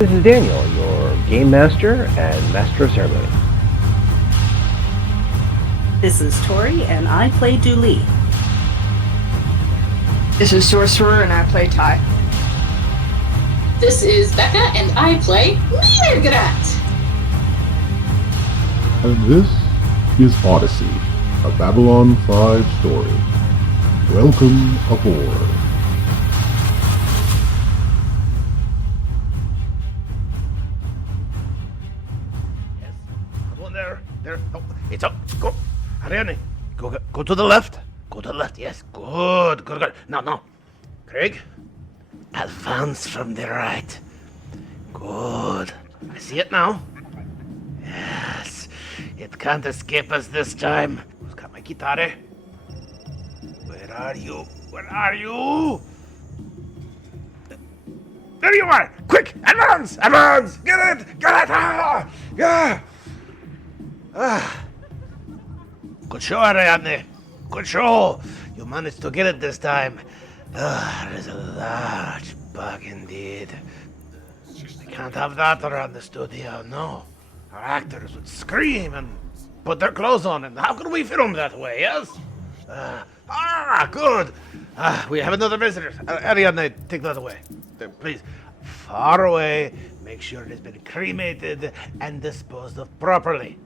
This is Daniel, your Game Master and Master of Ceremony. This is Tori, and I play Dooley. This is Sorcerer, and I play Ty. This is Becca, and I play Mirgrat. And this is Odyssey, a Babylon 5 story. Welcome aboard. Yes, come on there. Oh, it's up. Go. Ariane, go to the left. Go to the left. Yes, good. No. Craig, advance from the right. Good. I see it now. Yes, it can't escape us this time. Who's got my guitar? Where are you? There you are! Quick! Advance! Get it! Yeah! Good show, Ariadne. Good show. You managed to get it this time. That is a large bug indeed. We can't have that around the studio, no. Our actors would scream and put their clothes on, and how could we film that way, yes? Good. We have another visitor. Ariadne, take that away. There, please. Far away. Make sure it has been cremated and disposed of properly.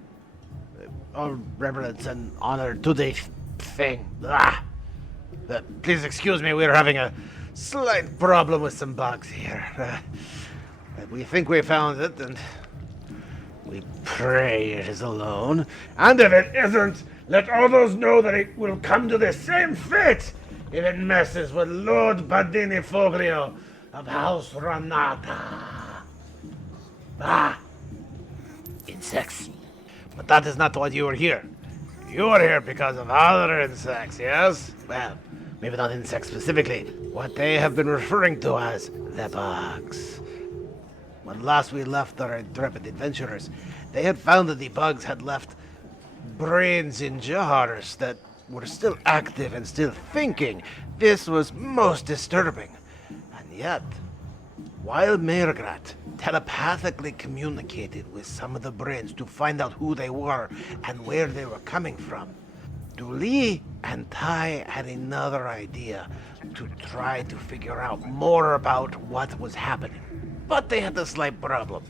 All reverence and honor to the thing. Please excuse me, we're having a slight problem with some bugs here. We think we found it, and we pray it is alone. And if it isn't, let all those know that it will come to the same fate if it messes with Lord Badini Foglio of House Ranata. Insects. But that is not why you are here. You are here because of other insects, yes? Well, maybe not insects specifically. What they have been referring to as the bugs. When last we left our intrepid adventurers, they had found that the bugs had left brains in jars that were still active and still thinking. This was most disturbing. And yet, while Mirgrat telepathically communicated with some of the brains to find out who they were and where they were coming from, Dooley and Ty had another idea to try to figure out more about what was happening. But they had a slight problem.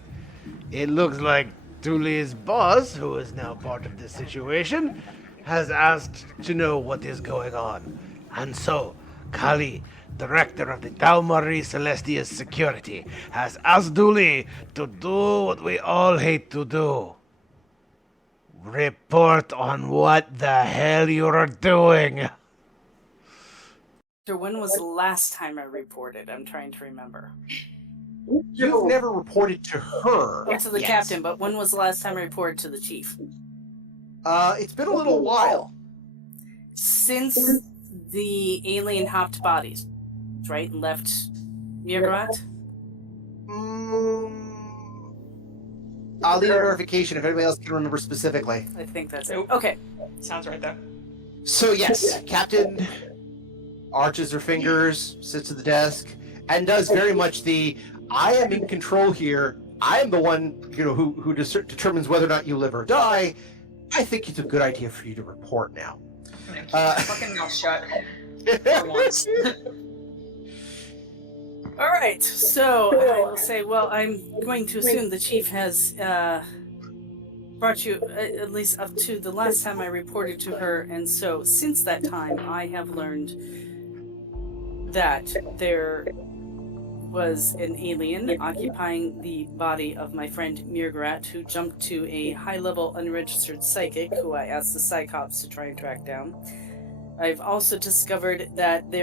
It looks like Dooley's boss, who is now part of this situation, has asked to know what is going on. And so, Kali, director of the Dalmarie Celestia's security, has asked Dooley to do what we all hate to do. Report on what the hell you're doing. So when was the last time I reported? I'm trying to remember. You've never reported to her. Oh, to the captain, but when was the last time I reported to the chief? It's been a little while. Since the alien hopped bodies, right, and left Mirgrat? I'll leave a verification if anybody else can remember specifically. I think that's it. Okay. Sounds right though. So yes, Captain arches her fingers, sits at the desk, and does very much the I am in control here. I am the one, who determines whether or not you live or die. I think it's a good idea for you to report now. Keep my fucking mouth shut. For once. All right. So I will say, well, I'm going to assume the chief has brought you at least up to the last time I reported to her, and so since that time, I have learned that there was an alien occupying the body of my friend Mirgrat, who jumped to a high-level unregistered psychic, who I asked the Psychops to try and track down. I've also discovered that the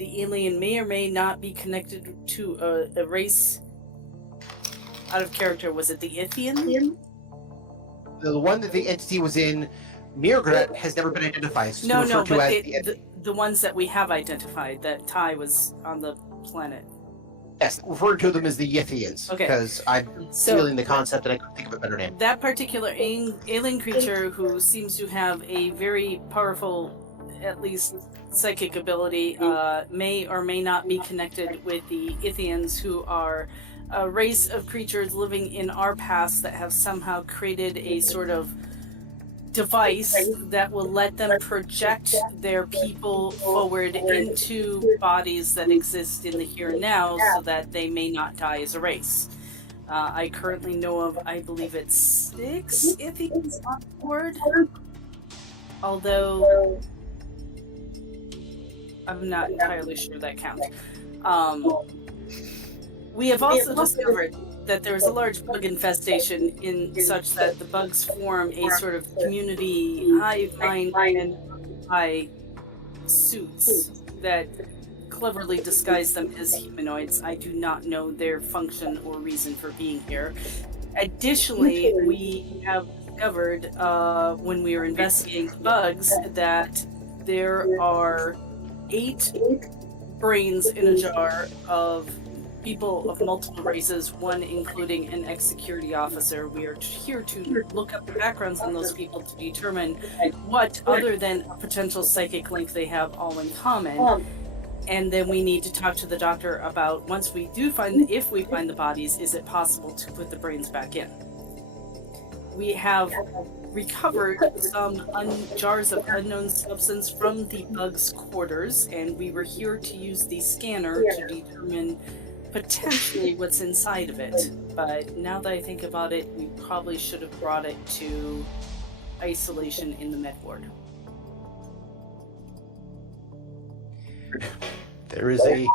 alien may or may not be connected to a race out of character. Was it the Ithian? The one that the entity was in, Mirgrat, has never been identified. It's No, referred to but as the ones that we have identified, that Ty was on the planet. Yes, referred to them as the Yithians. Okay. Because I'm stealing the concept and I couldn't think of a better name. That particular alien creature, who seems to have a very powerful, at least psychic ability, may or may not be connected with the Ithians, who are a race of creatures living in our past that have somehow created a sort of device that will let them project their people forward into bodies that exist in the here and now so that they may not die as a race. I currently know of, I believe it's 6 Ithians on board, although I'm not entirely sure that counts. We have also discovered that there is a large bug infestation in such that the bugs form a sort of community hive mind and occupy suits that cleverly disguise them as humanoids. I do not know their function or reason for being here. Additionally, we have discovered when we were investigating the bugs that there are 8 brains in a jar of people of multiple races, one including an ex-security officer. We are here to look up the backgrounds on those people to determine what, other than a potential psychic link, they have all in common. And then we need to talk to the doctor about, once we do find, if we find the bodies, is it possible to put the brains back in? We have recovered some jars of unknown substance from the bug's quarters, and we were here to use the scanner to determine potentially what's inside of it. But now that I think about it, we probably should have brought it to isolation in the med ward. There is a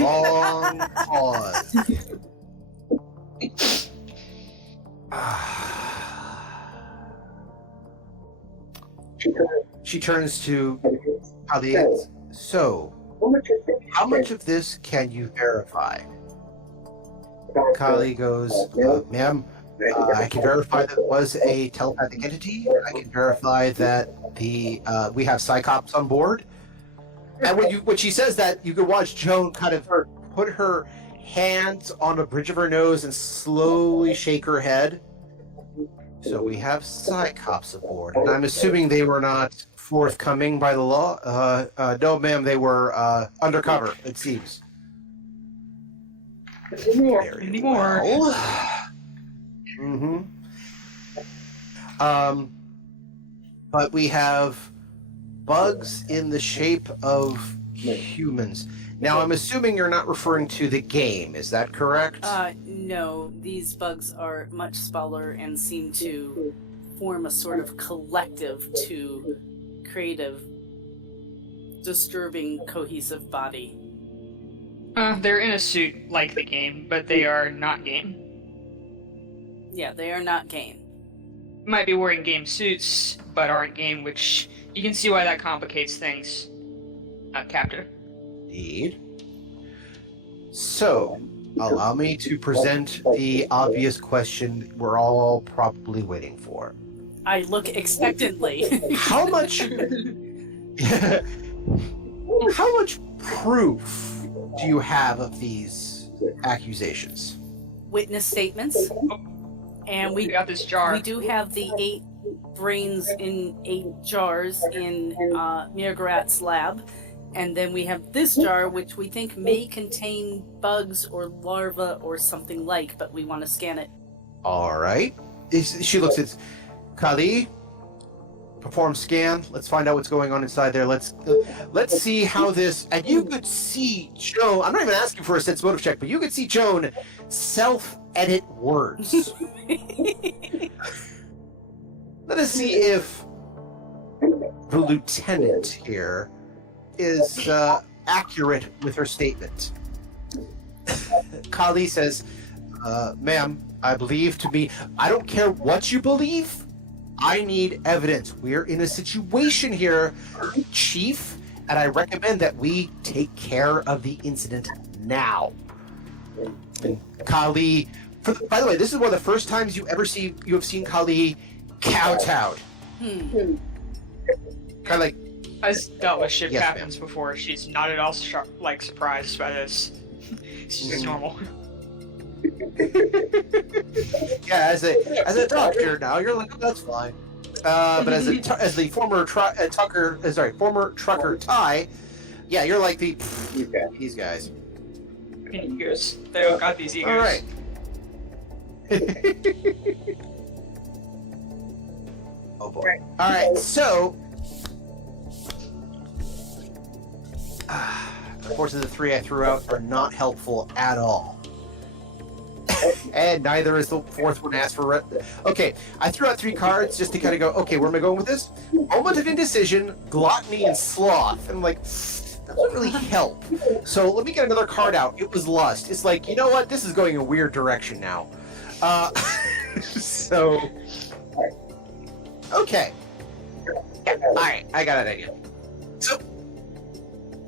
long pause. She turns to Ali. So, how much of this can you verify? Kali goes, ma'am, I can verify that it was a telepathic entity. I can verify that we have Cyclops on board. And when she says that, you can watch Joan kind of put her hands on the bridge of her nose and slowly shake her head. So we have Cyclops aboard, and I'm assuming they were not forthcoming by the law. No, ma'am, they were undercover, it seems. Very well. But we have bugs in the shape of humans. Now, I'm assuming you're not referring to the game, is that correct? No, these bugs are much smaller and seem to form a sort of collective to create a disturbing, cohesive body. They're in a suit like the game, but they are not game. Yeah, they are not game. Might be wearing game suits, but aren't game, which you can see why that complicates things, Captor. Indeed. So, allow me to present the obvious question we're all probably waiting for. I look expectantly. How much proof do you have of these accusations? Witness statements. And we got this jar. We do have the 8 brains in 8 jars in Mirgarat's lab. And then we have this jar, which we think may contain bugs or larvae or something like, but we want to scan it. All right. She looks at Kali. Perform scan. Let's find out what's going on inside there. Let's see how this. And you could see Joan. I'm not even asking for a sense motive check, but you could see Joan self-edit words. Let us see if the lieutenant here is accurate with her statement. Kali says, ma'am, I believe to be... I don't care what you believe. I need evidence. We're in a situation here, Chief, and I recommend that we take care of the incident now. And Kali... by the way, this is one of the first times you have seen Kali kowtowed. Kind of like... I've dealt with ship Yes, captains before. She's not at all surprised by this. She's just normal. Yeah, as a doctor now, you're like, oh, that's fine. But as the former trucker Ty, yeah, you're like these guys. freaking egos. They don't got these egos. All right. Oh boy. All right. So, unfortunately, the 3 I threw out are not helpful at all. And neither is the 4th one asked for. Okay, I threw out 3 cards just to kind of go, okay, where am I going with this? Moment of indecision, gluttony, and sloth. And I'm like, that doesn't really help. So let me get another card out. It was lust. It's like, you know what? This is going a weird direction now. So, okay. All right, I got an idea. So,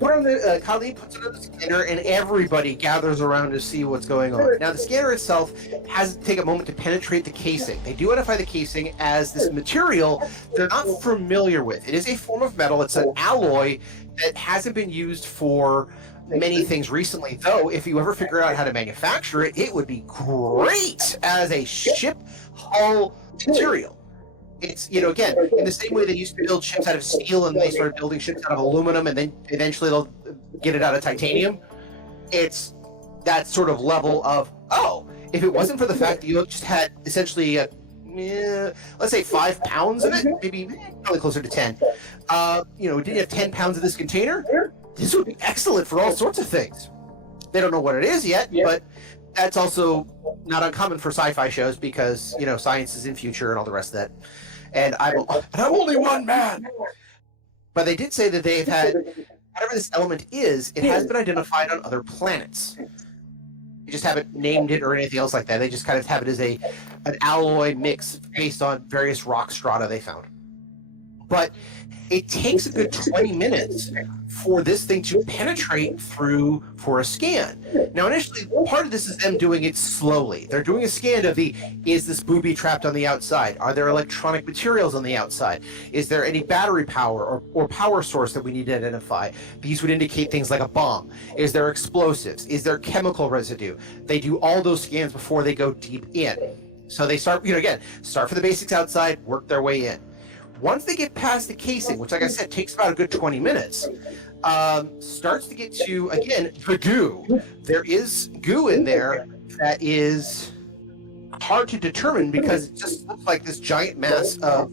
put on the Kali puts it on the scanner, and everybody gathers around to see what's going on. Now, the scanner itself has to take a moment to penetrate the casing. They do identify the casing as this material they're not familiar with. It is a form of metal. It's an alloy that hasn't been used for many things recently, though if you ever figure out how to manufacture it, it would be great as a ship hull material. It's, you know, again, in the same way they used to build ships out of steel and they started building ships out of aluminum and then eventually they'll get it out of titanium. It's that sort of level of, oh, if it wasn't for the fact that you just had essentially, let's say 5 pounds of it, maybe probably closer to 10, you know, didn't you have 10 pounds of this container? This would be excellent for all sorts of things. They don't know what it is yet, but that's also not uncommon for sci-fi shows because, you know, science is in future and all the rest of that. And I'm only one man. But they did say that they've had, whatever this element is, it has been identified on other planets. They just haven't named it or anything else like that. They just kind of have it as an alloy mix based on various rock strata they found. But it takes a good 20 minutes for this thing to penetrate through for a scan. Now, initially, part of this is them doing it slowly. They're doing a scan of is this booby trapped on the outside? Are there electronic materials on the outside? Is there any battery power or power source that we need to identify? These would indicate things like a bomb. Is there explosives? Is there chemical residue? They do all those scans before they go deep in. So they start, you know, again, start for the basics outside, work their way in. Once they get past the casing, which, like I said, takes about a good 20 minutes, starts to get to, again, the goo. There is goo in there that is hard to determine because it just looks like this giant mass of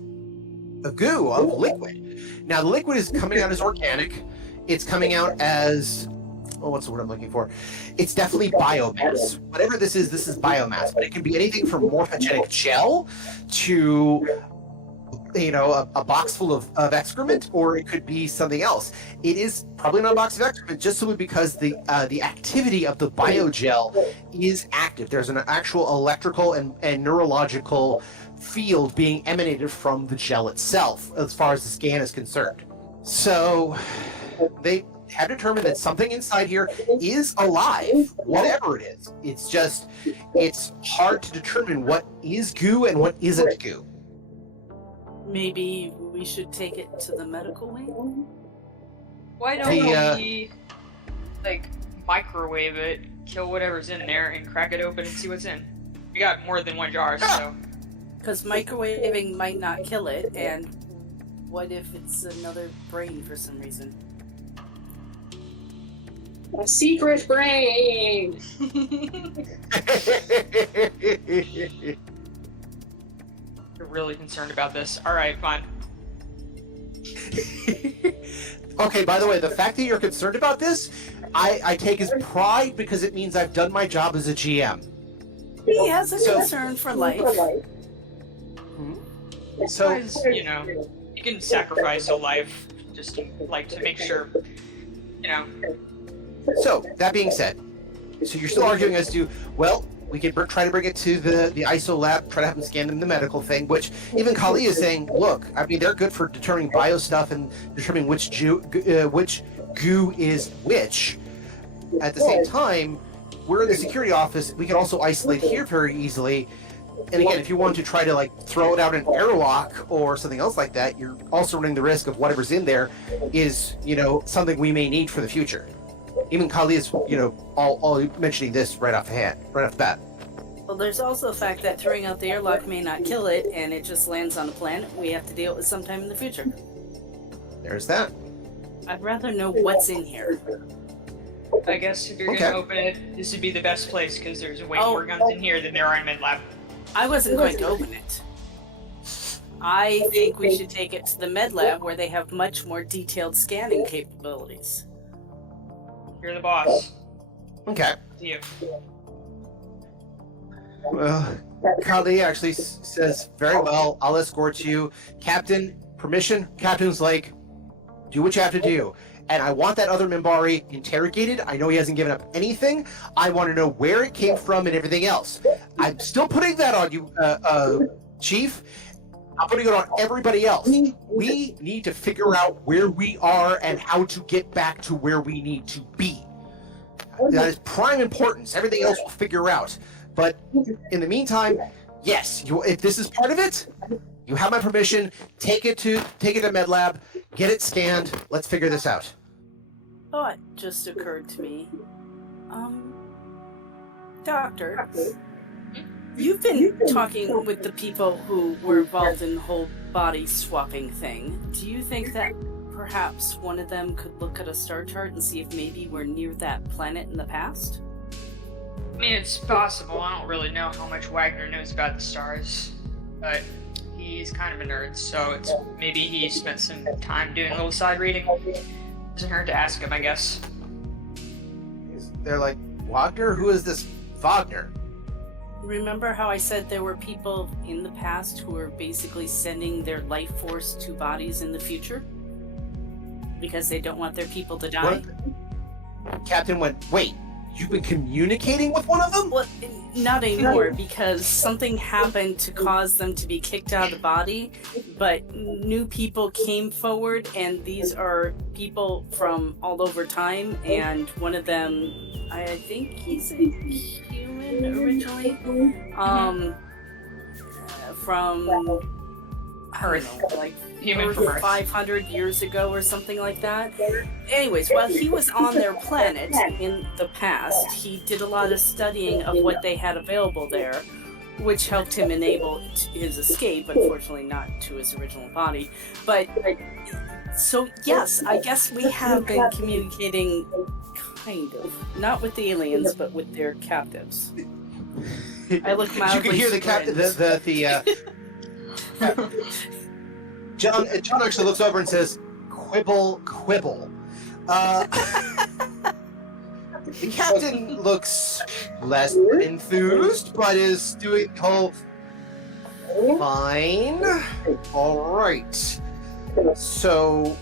goo, of liquid. Now, the liquid is coming out as organic. It's coming out as, what's the word I'm looking for? It's definitely biomass. Whatever this is biomass. But it can be anything from morphogenic gel to, you know, a box full of excrement, or it could be something else. It is probably not a box of excrement, just simply because the activity of the biogel is active. There's an actual electrical and neurological field being emanated from the gel itself, as far as the scan is concerned. So they have determined that something inside here is alive, whatever it is. It's just, it's hard to determine what is goo and what isn't goo. Maybe we should take it to the medical wing? Why don't we, like, microwave it, kill whatever's in there, and crack it open and see what's in? We got more than one jar, so... Because microwaving might not kill it, and what if it's another brain for some reason? A secret brain! You're really concerned about this. Alright, fine. Okay, by the way, the fact that you're concerned about this, I take as pride because it means I've done my job as a GM. He has a concern for life. So, Because, you know, you can sacrifice a life just, like, to make sure, you know... So, that being said, so you're still arguing as to, well, we could try to bring it to the ISO lab, try to have them scan them the medical thing, which even Kali is saying, look, I mean, they're good for determining bio stuff and determining which goo is which. At the same time, we're in the security office, we can also isolate here very easily. And again, if you want to try to, like, throw it out an airlock or something else like that, you're also running the risk of whatever's in there is, you know, something we may need for the future. Even Kali is, you know, all mentioning this right off the bat. Well, there's also the fact that throwing out the airlock may not kill it, and it just lands on a planet we have to deal with sometime in the future. There's that. I'd rather know what's in here. I guess if you're Okay. gonna open it, this would be the best place because there's way Oh. more guns in here than there are in Med-Lab. I wasn't going to open it. I think we should take it to the med lab where they have much more detailed scanning capabilities. You're the boss. Okay. See you. Well, Carly actually says, very well, I'll escort you. Captain, permission? Captain's like, do what you have to do. And I want that other Minbari interrogated. I know he hasn't given up anything. I want to know where it came from and everything else. I'm still putting that on you, Chief. I'm putting it on everybody else. We need to figure out where we are and how to get back to where we need to be. That is prime importance. Everything else we'll figure out. But in the meantime, yes, if this is part of it, you have my permission. Take it to Med Lab, get it scanned. Let's figure this out. Thought just occurred to me. Doctor, you've been talking with the people who were involved in the whole body swapping thing. Do you think that perhaps one of them could look at a star chart and see if maybe we're near that planet in the past? I mean, it's possible. I don't really know how much Wagner knows about the stars, but he's kind of a nerd, so it's maybe he spent some time doing a little side reading. Doesn't hurt to ask him, I guess. They're like, Wagner? Who is this Wagner? Remember how I said there were people in the past who were basically sending their life force to bodies in the future? Because they don't want their people to die? What? Captain went, wait, you've been communicating with one of them? Well, not anymore, because something happened to cause them to be kicked out of the body, but new people came forward, and these are people from all over time, and one of them, I think he's a human originally, from Earth. like Human from Earth. 500 years ago or something like that. Anyways, while he was on their planet in the past, he did a lot of studying of what they had available there, which helped him enable his escape, unfortunately not to his original body. But, so yes, I guess we have been communicating, kind of. Not with the aliens, but with their captives. I look mildly You can hear the captain, John actually looks over and says, quibble, quibble. The captain looks less enthused, but is doing the whole fine. All right. So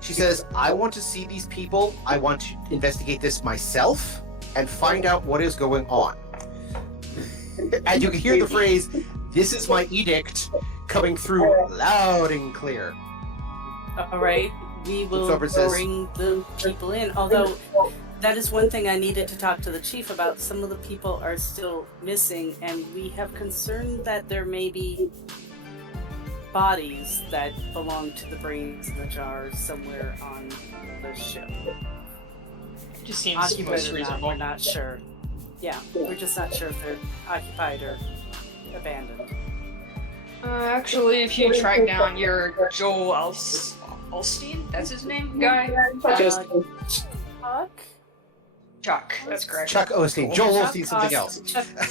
she says, I want to see these people. I want to investigate this myself and find out what is going on. And you can hear the phrase, this is my edict, coming through loud and clear. All right, we will bring the people in. Although that is one thing I needed to talk to the chief about. Some of the people are still missing, and we have concern that there may be bodies that belong to the brains in the jar somewhere on the ship. Just seems Occupied most or not, reasonable. we're not sure. Yeah, we're just not sure if they're occupied or abandoned. Actually, if you track down your Joel Olstein, that's his name, guy? Chuck, that's correct. Chuck Osteen. Joel Osteen's something else.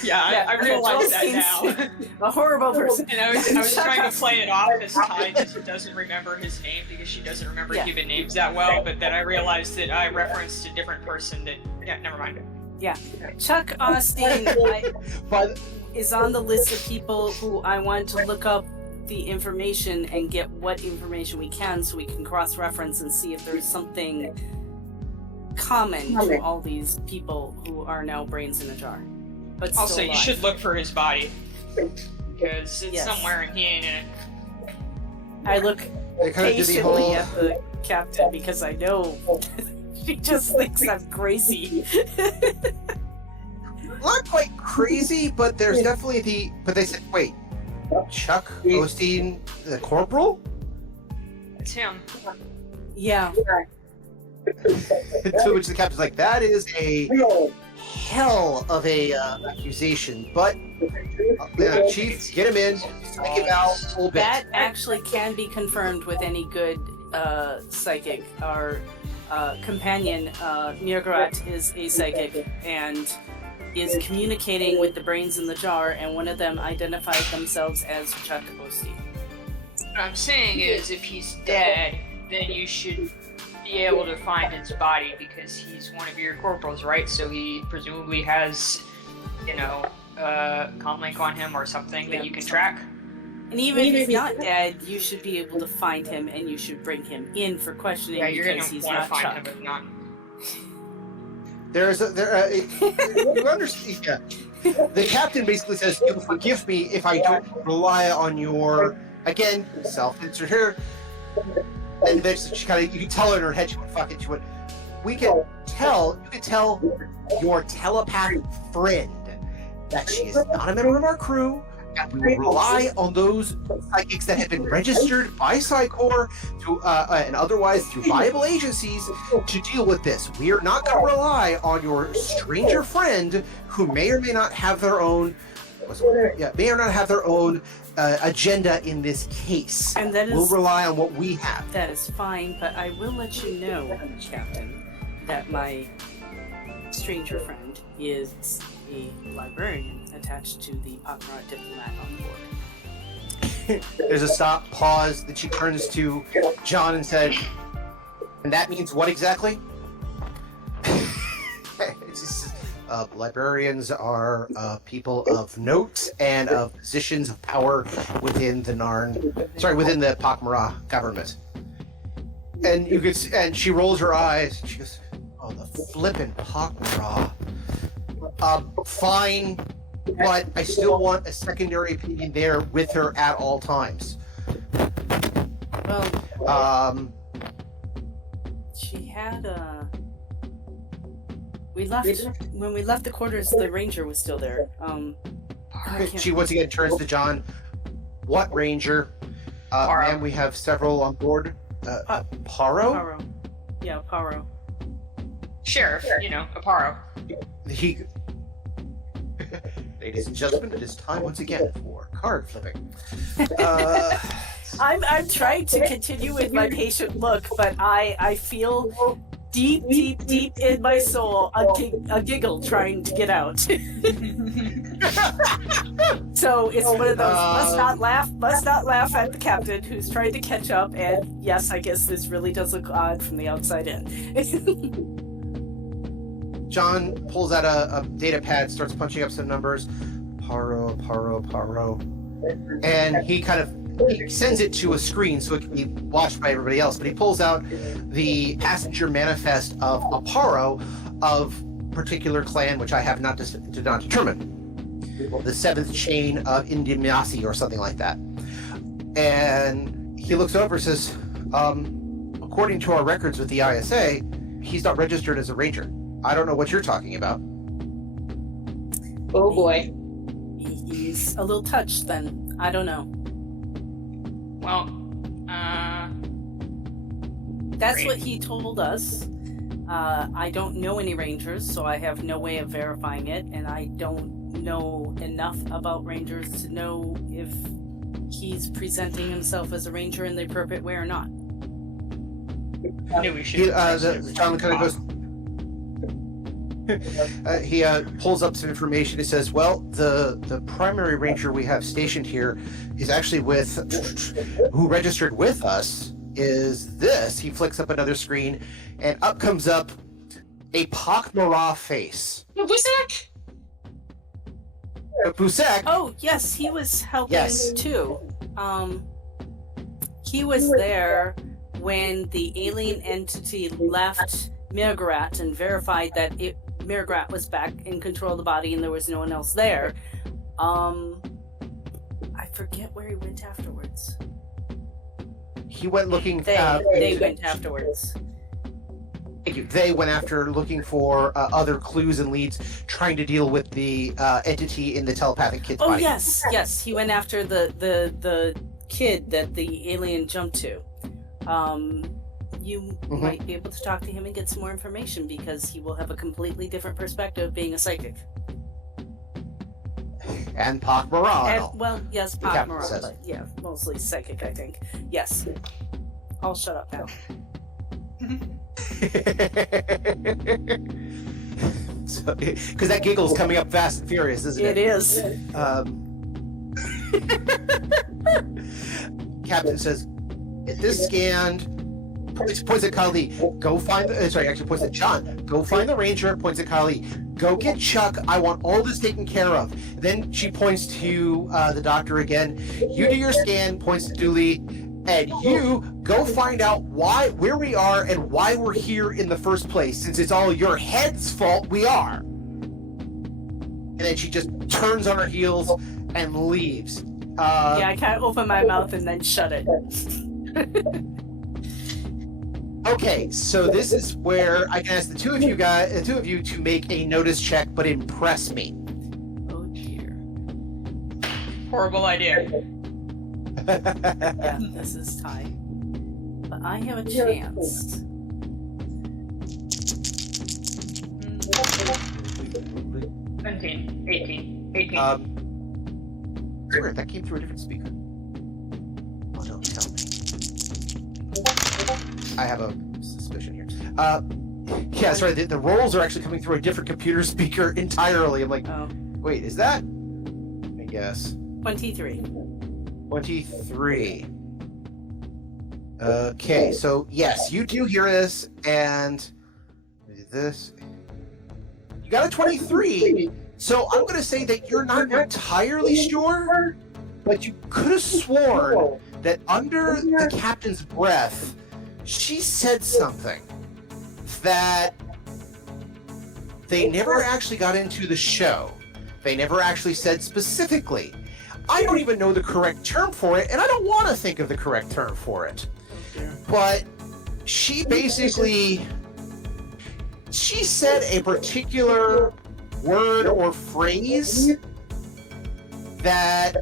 Yeah, I realized that now. A horrible person. And I was trying to play it off as Ty just doesn't remember his name because she doesn't remember human names that well, but then I realized that I referenced a different person that, yeah, never mind. Yeah. Chuck Osteen is on the list of people who I want to look up the information and get what information we can so we can cross-reference and see if there's something common to all these people who are now brains in a jar. But still Also, you alive. should look for his body because it's somewhere and he ain't in it. I look They kind of do the patiently whole. at the captain because I know she just thinks I'm crazy. Not quite crazy, but there's definitely the. But they said, wait, Chuck Osteen, the corporal? It's him. Yeah. To which the captain's like, that is a hell of a accusation, but Chief, get him in, psych him out a little bit. That actually can be confirmed with any good psychic. Our companion, Mirgarat, is a psychic and is communicating with the brains in the jar, and one of them identified themselves as Chakabosti. What I'm saying is, if he's dead, then you should be able to find his body because he's one of your corporals, right? So he presumably has, comlink on him or something that you can track. And even if he's not dead, you should be able to find him, and you should bring him in for questioning because he's not find Chuck. him if not. You understand? Yeah. The captain basically says, "You'll forgive me if I don't rely on your," again, self-insert here. And then she kind of, you can tell her in her head, she went, "Fuck it," she went, you can tell your telepathic friend that she is not a member of our crew, and we will rely on those psychics that have been registered by Psycor and otherwise through viable agencies to deal with this. We are not going to rely on your stranger friend who may or may not have their own agenda in this case. And that is, we'll rely on what we have. That is fine, but I will let you know, Captain, that my stranger friend is a librarian attached to the pak'ma'ra diplomat on board. There's a stop, pause, then she turns to John and said, "And that means what exactly?" It's just, librarians are people of note and of positions of power within the within the pak'ma'ra government. And you could, and she rolls her eyes. She goes, "Oh, the flippin' pak'ma'ra. Fine, but I still want a secondary opinion there with her at all times." Well, she had when we left the quarters, the ranger was still there. She once again turns to John. "What ranger?" "Ma'am, we have several on board." Paro? Paro. Yeah, Paro. Sheriff, a Paro. He... Ladies and gentlemen, it is time once again for card flipping. I'm trying to continue with my patient look, but I feel deep in my soul a giggle trying to get out. So it's one of those must not laugh at the captain who's trying to catch up, and yes, I guess this really does look odd from the outside in. John pulls out a data pad, starts punching up some numbers. Paro. And he sends it to a screen so it can be watched by everybody else, but he pulls out the passenger manifest of a Paro of particular clan, which I have not determined. The 7th chain of Indimasi or something like that. And he looks over and says, according to our records with the ISA, he's not registered as a ranger. I don't know what you're talking about. Oh boy. He's a little touched then. I don't know. Well, that's what he told us. I don't know any rangers, so I have no way of verifying it, and I don't know enough about rangers to know if he's presenting himself as a ranger in the appropriate way or not. I knew we should. John kind of goes. He pulls up some information. He says, "Well, the primary ranger we have stationed here is actually who registered with us is this." He flicks up another screen, and up comes up a pak'ma'ra face. Busek? Busek. Oh, yes, he was helping Yes. too. He was there when the alien entity left Mirgarat and verified that Mirgarat was back in control of the body and there was no one else there. I forget where he went afterwards. He went looking. They went afterwards. Thank you. They went after looking for other clues and leads, trying to deal with the entity in the telepathic kid's Oh body. yes, he went after the kid that the alien jumped to. You might be able to talk to him and get some more information because he will have a completely different perspective being a psychic. And pak'ma'ra. and all. Well, yes, The captain pak'ma'ra, says. but yeah, mostly psychic, I think. Yes. I'll shut up now. Because that giggle's coming up fast and furious, isn't it? It is. Captain says, "Get this scanned." Points at Kali. Go find the. Sorry, actually points at John. Go find the ranger. Points at Kali. Go get Chuck. I want all this taken care of. Then she points to the doctor again. You do your scan. Points to Dooley. And you go find out where we are and why we're here in the first place. Since it's all your head's fault, we are. And then she just turns on her heels and leaves. Yeah, I can't open my mouth and then shut it. Okay, so this is where I can ask the two of you to make a notice check, but impress me. Oh dear. Horrible idea. Yeah, this is tight. But I have a chance. 17, 18, 18. Weird, that came through a different speaker. Oh, don't tell me. I have a suspicion here. Yeah, sorry, the rolls are actually coming through a different computer speaker entirely. I'm like, Oh. wait, is that? I guess. 23. 23. Okay, so yes, you do hear this, and this. You got a 23, so I'm going to say that you're not entirely sure, but you could have sworn that under the captain's breath, she said something that they never actually got into the show. They never actually said specifically. I don't even know the correct term for it, and I don't want to think of the correct term for it. But she basically, she said a particular word or phrase that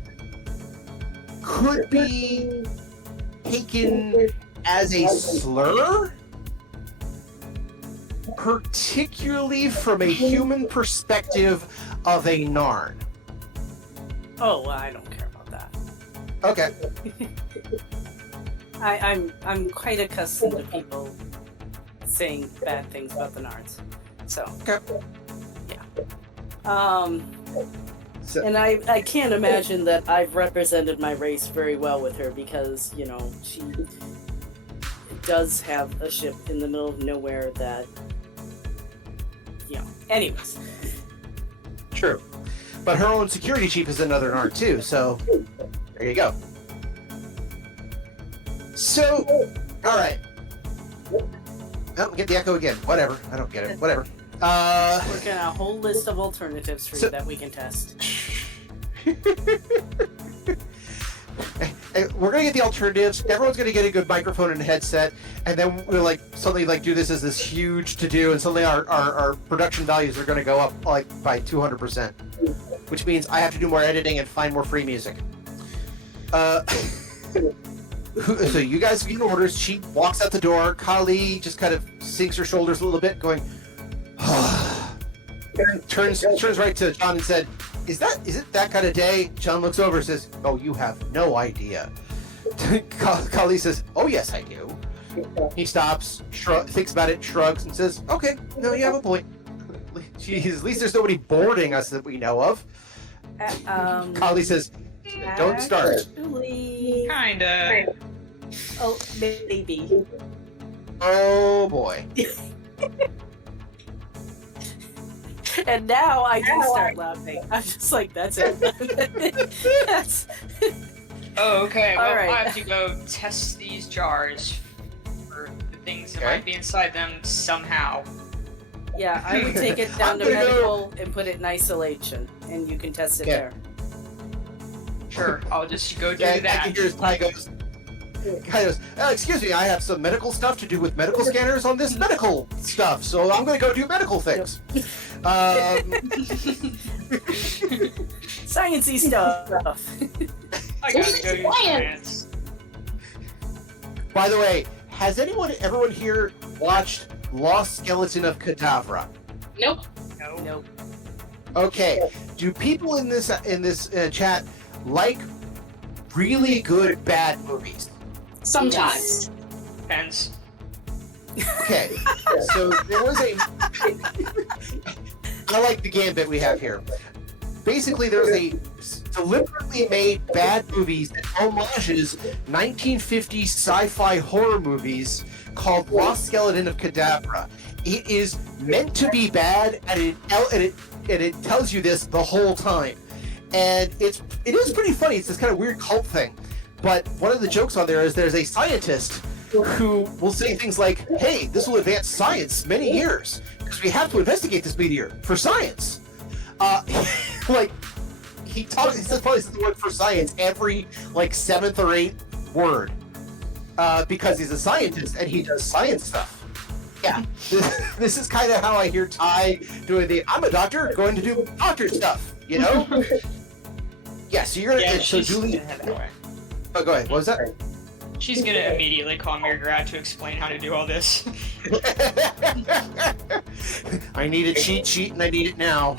could be taken as a slur, particularly from a human perspective of a Narn. Oh, well, I don't care about that. Okay. I'm quite accustomed to people saying bad things about the Nards. So, Okay. yeah. So, And I can't imagine that I've represented my race very well with her because, you know, she does have a ship in the middle of nowhere that, you know, anyways. true. But her own security chief is another Narn too, so there you go. So, alright. Oh, get the echo again. Whatever. I don't get it. Whatever. We're gonna a whole list of alternatives for So- you that we can test. We're gonna get the alternatives. Everyone's gonna get a good microphone and headset, and then we'll like suddenly like do this as this huge to do, and suddenly our production values are gonna go up like by 200%, which means I have to do more editing and find more free music. So you guys get orders. She walks out the door. Kali just kind of sinks her shoulders a little bit, going. turns right to John and said, is it that kind of day? John looks over and says, oh, you have no idea. Kali says, oh, yes, I do. He stops, thinks about it, shrugs, and says, okay, no, you have a point. Jeez, at least there's nobody boarding us that we know of. Kali says, don't start. Actually, Kinda. oh, maybe. Oh, boy. And now I do start laughing. I'm just like, that's it. That's... Oh, okay. Well, Alright. I have to go test these jars for the things that Okay. might be inside them somehow. Yeah, I would take it down to I'm gonna medical and put it in isolation, and you can test it Yeah. there. Sure, I'll just go do Yeah, I that. can hear his Ty goes, excuse me, I have some medical stuff to do with medical scanners on this medical stuff, so I'm going to go do medical things. Sciencey stuff. I gotta go use science. By the way, has everyone here watched Lost Skeleton of Cadavra? Nope. No. Nope. Okay, do people in this chat like really good bad movies? Sometimes. Depends. Okay, so there was a. I like the gambit we have here. Basically, there's a deliberately made bad movies that homages 1950s sci-fi horror movies called Lost Skeleton of Cadabra. It is meant to be bad, and it tells you this the whole time. And it is pretty funny. It's this kind of weird cult thing. But one of the jokes on there is there's a scientist who will say things like, "Hey, this will advance science many years because we have to investigate this meteor for science." Like he says probably the word "for science" every like 7th or 8th word because he's a scientist and he does science stuff. Yeah, this is kind of how I hear Ty doing the "I'm a doctor, going to do doctor stuff," you know? Yeah, so you're gonna so Julie. Oh, go ahead. What was that? She's gonna immediately call me grad to explain how to do all this. I need a cheat sheet and I need it now.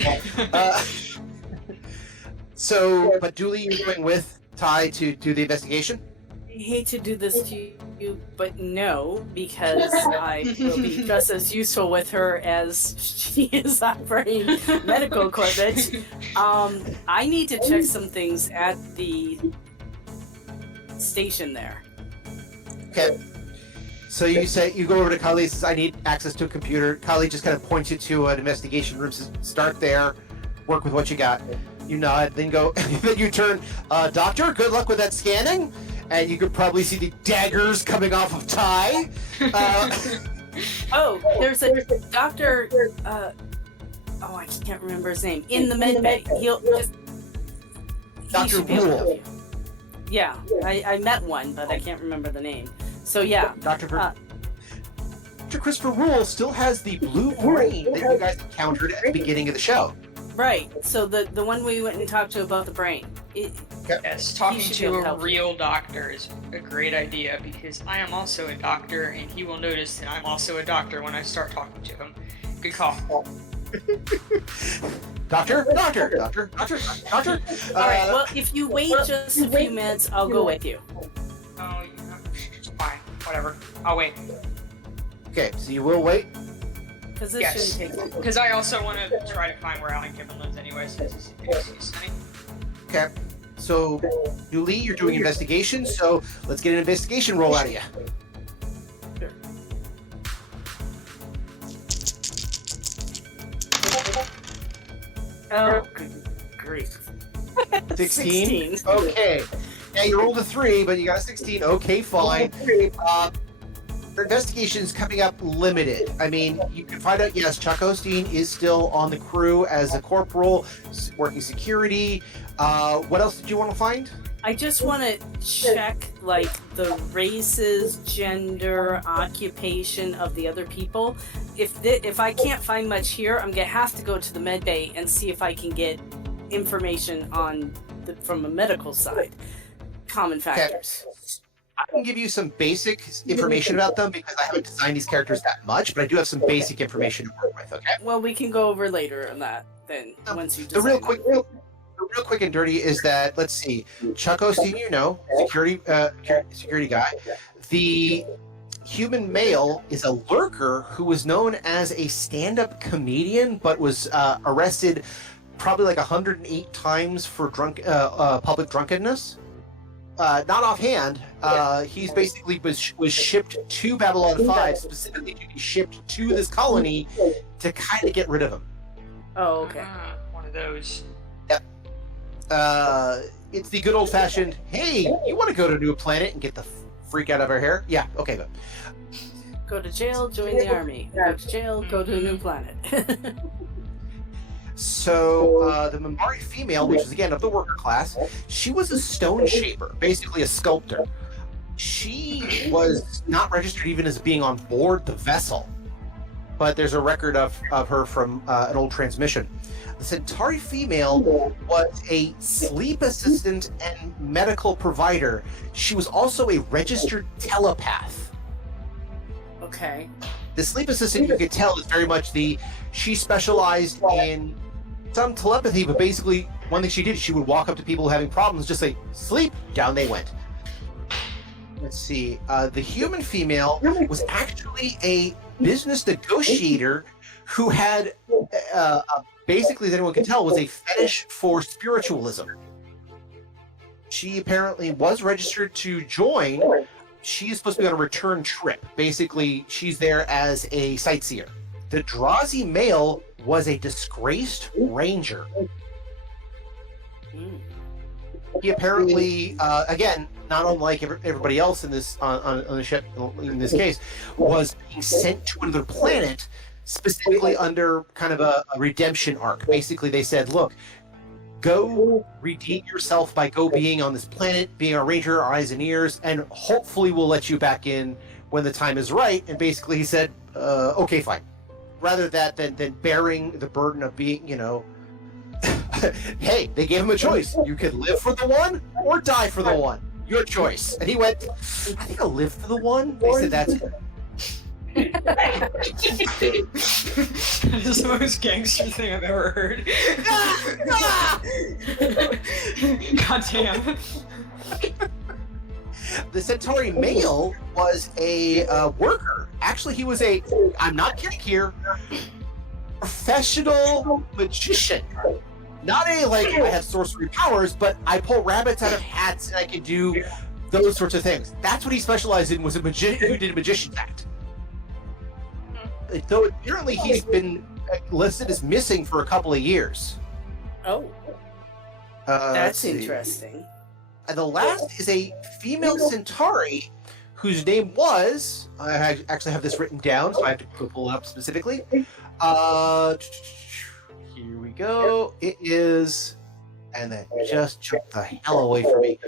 But Julie, you're going with Ty to do the investigation? I hate to do this to you, but no, because I will be just as useful with her as she is operating medical equipment. I need to check some things at the station there. Okay. So you go over to Kali, says, "I need access to a computer." Kali just kind of points you to an investigation room, says, "Start there, work with what you got." You nod, then go, then you turn, "Doctor, good luck with that scanning." And you could probably see the daggers coming off of Ty. Oh, there's a doctor, I can't remember his name, in the med bay. Dr. Rule. Yeah, I met one, but I can't remember the name. So yeah. Dr. Christopher Rule still has the blue brain that you guys encountered at the beginning of the show. Right, so the one we went and talked to about the brain. Yes, talking to a real doctor is a great idea because I am also a doctor and he will notice that I'm also a doctor when I start talking to him. Good call. Doctor. Alright, well, if you wait just a few minutes, I'll go with you. Oh, fine. Whatever. I'll wait. Okay, so you will wait? Because this shouldn't take long. Because I also want to try to find where Alan Gibbon lives anyway, since he's stunning. Okay. So, Julie, you're doing investigation, so let's get an investigation roll out of you. Sure. Oh, good grief. 16? Okay. Yeah, you rolled a 3, but you got a 16. Okay, fine. Your investigation is coming up limited. I mean, you can find out, yes, Chuck Osteen is still on the crew as a corporal, working security. What else did you want to find? I just want to check, like, the races, gender, occupation of the other people. If I can't find much here, I'm going to have to go to the med bay and see if I can get information from a medical side. Common factors. Okay. I can give you some basic information about them because I haven't designed these characters that much, but I do have some basic information to work with, okay? Well, we can go over later on that then, once you The real quick and dirty is that, let's see, Chuck Osteen, security guy. The human male is a lurker who was known as a stand-up comedian, but was arrested probably like 108 times for public drunkenness. Not offhand, he's basically was shipped to Babylon 5, specifically to be shipped to this colony to kind of get rid of him. Oh, okay. One of those. Yep. It's the good old-fashioned, hey, you want to go to a new planet and get the freak out of our hair? Yeah, okay, but... Go to jail, join the army. Go to jail, go to a new planet. So, the Mamari female, which is again of the worker class, she was a stone shaper, basically a sculptor. She was not registered even as being on board the vessel, but there's a record of her from an old transmission. The Centauri female was a sleep assistant and medical provider. She was also a registered telepath. Okay. The sleep assistant, you could tell, is very much she specialized in some telepathy, but basically one thing she did, she would walk up to people having problems, just say, sleep, down they went. let's see. The human female was actually a business negotiator who had, basically, as anyone can tell, was a fetish for spiritualism. She apparently was registered to join. She is supposed to be on a return trip. Basically, she's there as a sightseer. The Drazi male was a disgraced ranger. He apparently, again, not unlike everybody else in this on the ship, in this case, was being sent to another planet, specifically under kind of a redemption arc. Basically, they said, "Look, go redeem yourself by being on this planet, being our ranger, our eyes and ears, and hopefully we'll let you back in when the time is right." And basically, he said, "Okay, fine." Rather than bearing the burden of being, hey, they gave him a choice. You could live for the one or die for the one. Your choice. And he went, "I think I'll live for the one." They said, "That's it." That is the most gangster thing I've ever heard. God damn. The Centauri male was a worker. Actually, he was I'm not kidding here, professional magician. Not I have sorcery powers, but I pull rabbits out of hats and I can do those sorts of things. That's what he specialized in, was a magician who did a magician's act. Though apparently he's been listed as missing for a couple of years. Oh, that's interesting. And the last is a female Centauri whose name was, I actually have this written down, so I have to pull it up specifically. Here we go. It is, and then just took the hell away from me.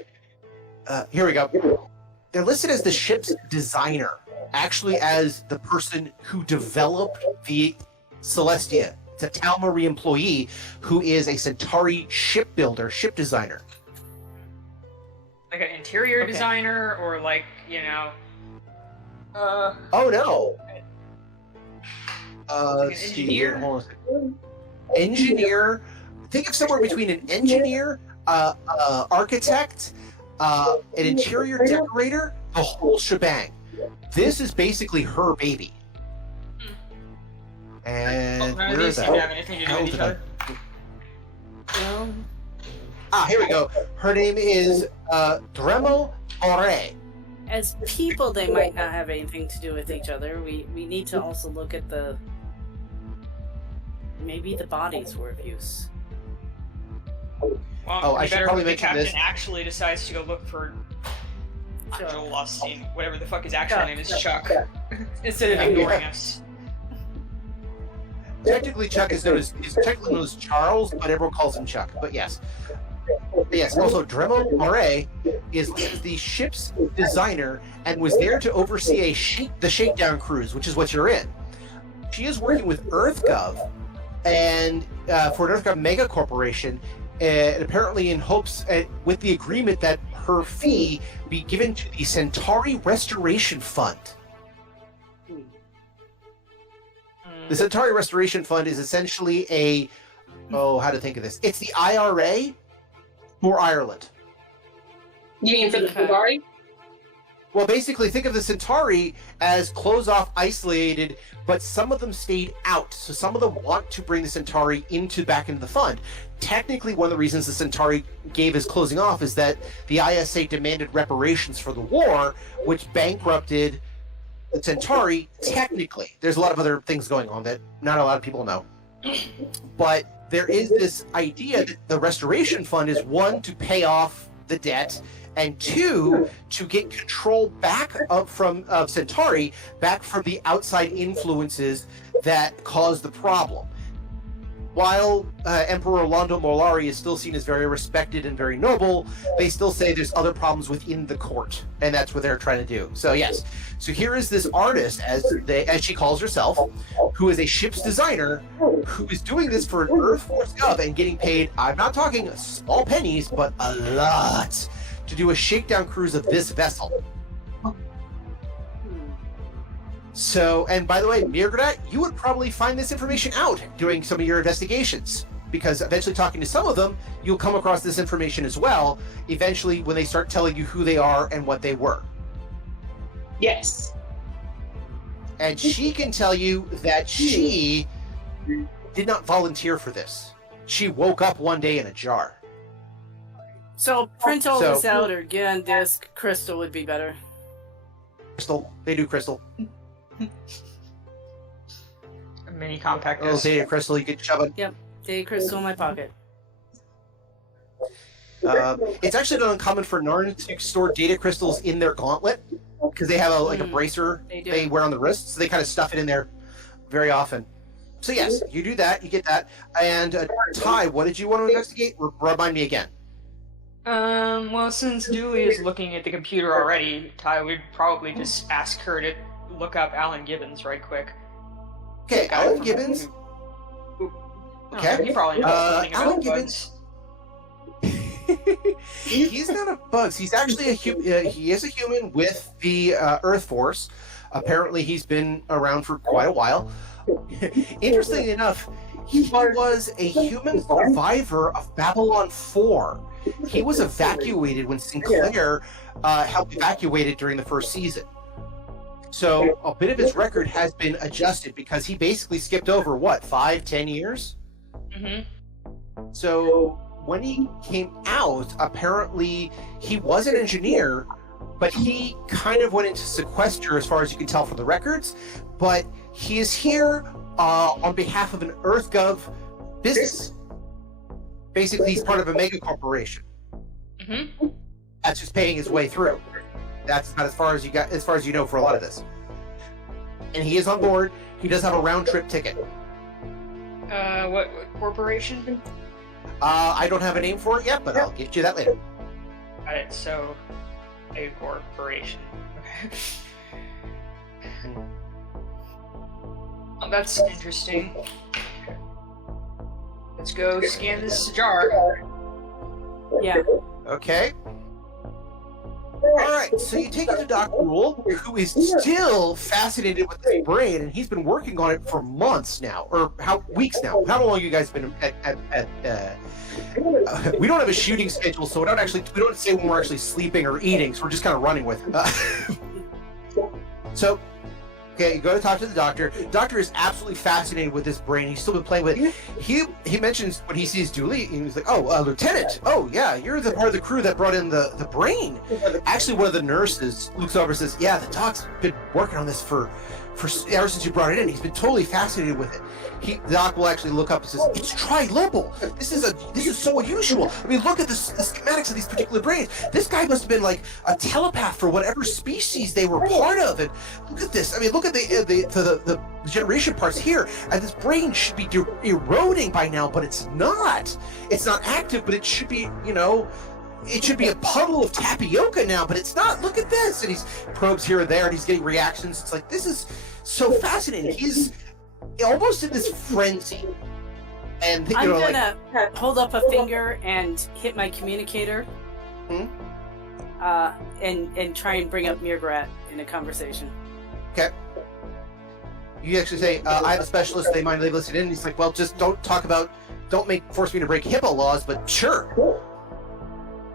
Here we go. They're listed as the ship's designer, actually as the person who developed the Celestia. It's a Tal Marie employee who is a Centauri shipbuilder, ship designer. Like an interior designer, or oh no. Like an engineer? Hold on a second. Engineer. Think of somewhere between an engineer, architect, an interior decorator, the whole shebang. This is basically her baby. And where is that? Have anything to do with each other? Here we go. Her name is Dremo Ore. As people, they might not have anything to do with each other. We need to also look at maybe the bodies were of use. Well, I should probably the mention captain this. actually decides to go look for Joel Lostine, whatever the fuck his actual name is, Chuck, instead of ignoring us. Technically, Chuck is technically known as Charles, but everyone calls him Chuck. But yes. Also, Dremo More is the ship's designer and was there to oversee the shakedown cruise, which is what you're in. She is working with EarthGov and for an EarthGov mega corporation, and apparently in hopes, with the agreement that her fee be given to the Centauri Restoration Fund. The Centauri Restoration Fund is essentially how to think of this? It's the IRA for Ireland. You mean for the Centauri? Well, basically, think of the Centauri as closed-off, isolated, but some of them stayed out. So some of them want to bring the Centauri back into the fund. Technically, one of the reasons the Centauri gave as closing off is that the ISA demanded reparations for the war, which bankrupted the Centauri. Technically, there's a lot of other things going on that not a lot of people know. But there is this idea that the Restoration Fund is, one, to pay off the debt, and two, to get control back of Centauri, back from the outside influences that caused the problem. While Emperor Orlando Molari is still seen as very respected and very noble, they still say there's other problems within the court, and that's what they're trying to do. So yes, so here is this artist, as she calls herself, who is a ship's designer, who is doing this for an Earth Force Gov and getting paid, I'm not talking small pennies, but a lot, to do a shakedown cruise of this vessel. So, and by the way, Mirgrat, you would probably find this information out doing some of your investigations, because eventually talking to some of them, you'll come across this information as well, eventually when they start telling you who they are and what they were. Yes. And she can tell you that she did not volunteer for this. She woke up one day in a jar. So print all So- this out or get on disc. Crystal would be better. Crystal. They do crystal. A mini compact A little disc. data crystal you can shove it. Day crystal in my pocket. It's actually not uncommon for Narn to store data crystals in their gauntlet because they have a bracer They do. they wear on the wrist, so they kind of stuff it in there very often. So yes, you do that, you get that. And Ty, what did you want to investigate? Remind me again. Well, since Dooley is looking at the computer already, Ty would probably just ask her to look up Alan Gibbons right quick. Okay, Alan Gibbons. Okay. He probably knows something Alan about Gibbons. bugs. He's not a bugs. He's actually he is a human with the Earth Force. Apparently, he's been around for quite a while. Interestingly enough, he was a human survivor of Babylon 4. He was evacuated when Sinclair helped evacuate it during the first season. So a bit of his record has been adjusted because he basically skipped over, 5-10 years? Mm-hmm. So when he came out, apparently he was an engineer, but he kind of went into sequester as far as you can tell from the records. But he is here on behalf of an EarthGov business. Basically, he's part of a mega corporation. Mm-hmm. That's just paying his way through. That's not as far as you know for a lot of this. And he is on board. He does have a round trip ticket. What corporation? I don't have a name for it yet, but I'll get you that later. Got it, so a corporation. Okay. Oh, that's interesting. Let's go scan this jar. Yeah. Okay. Alright, so you take it to Dr. Rule, who is still fascinated with this brain, and he's been working on it for months now, or weeks now. How long you guys been we don't have a shooting schedule, so we don't say when we're actually sleeping or eating, so we're just kind of running with it. So, okay, you go to talk to the doctor. The doctor is absolutely fascinated with this brain. He's still been playing with it. He mentions when he sees Dooley, he's like, "Oh, Lieutenant. Oh, yeah, you're the part of the crew that brought in the brain." Actually, one of the nurses looks over and says, "Yeah, the doc's been working on this for ever since you brought it in. He's been totally fascinated with it." The doc will actually look up and says, "It's tri-level. This is so unusual. I mean, look at the schematics of these particular brains. This guy must have been like a telepath for whatever species they were part of. And look at this. I mean, look at the generation parts here. And this brain should be eroding by now, but it's not. It's not active, but it should be, it should be a puddle of tapioca now, but it's not. Look at this." And he's probes here and there, and he's getting reactions. It's like, this is so fascinating. He's almost in this frenzy. And I'm gonna hold up a finger and hit my communicator. And try and bring up Mirgrat in a conversation. Okay. You actually say, "I have a specialist. They might listen in." And he's like, "Well, just don't force me to break HIPAA laws, but sure."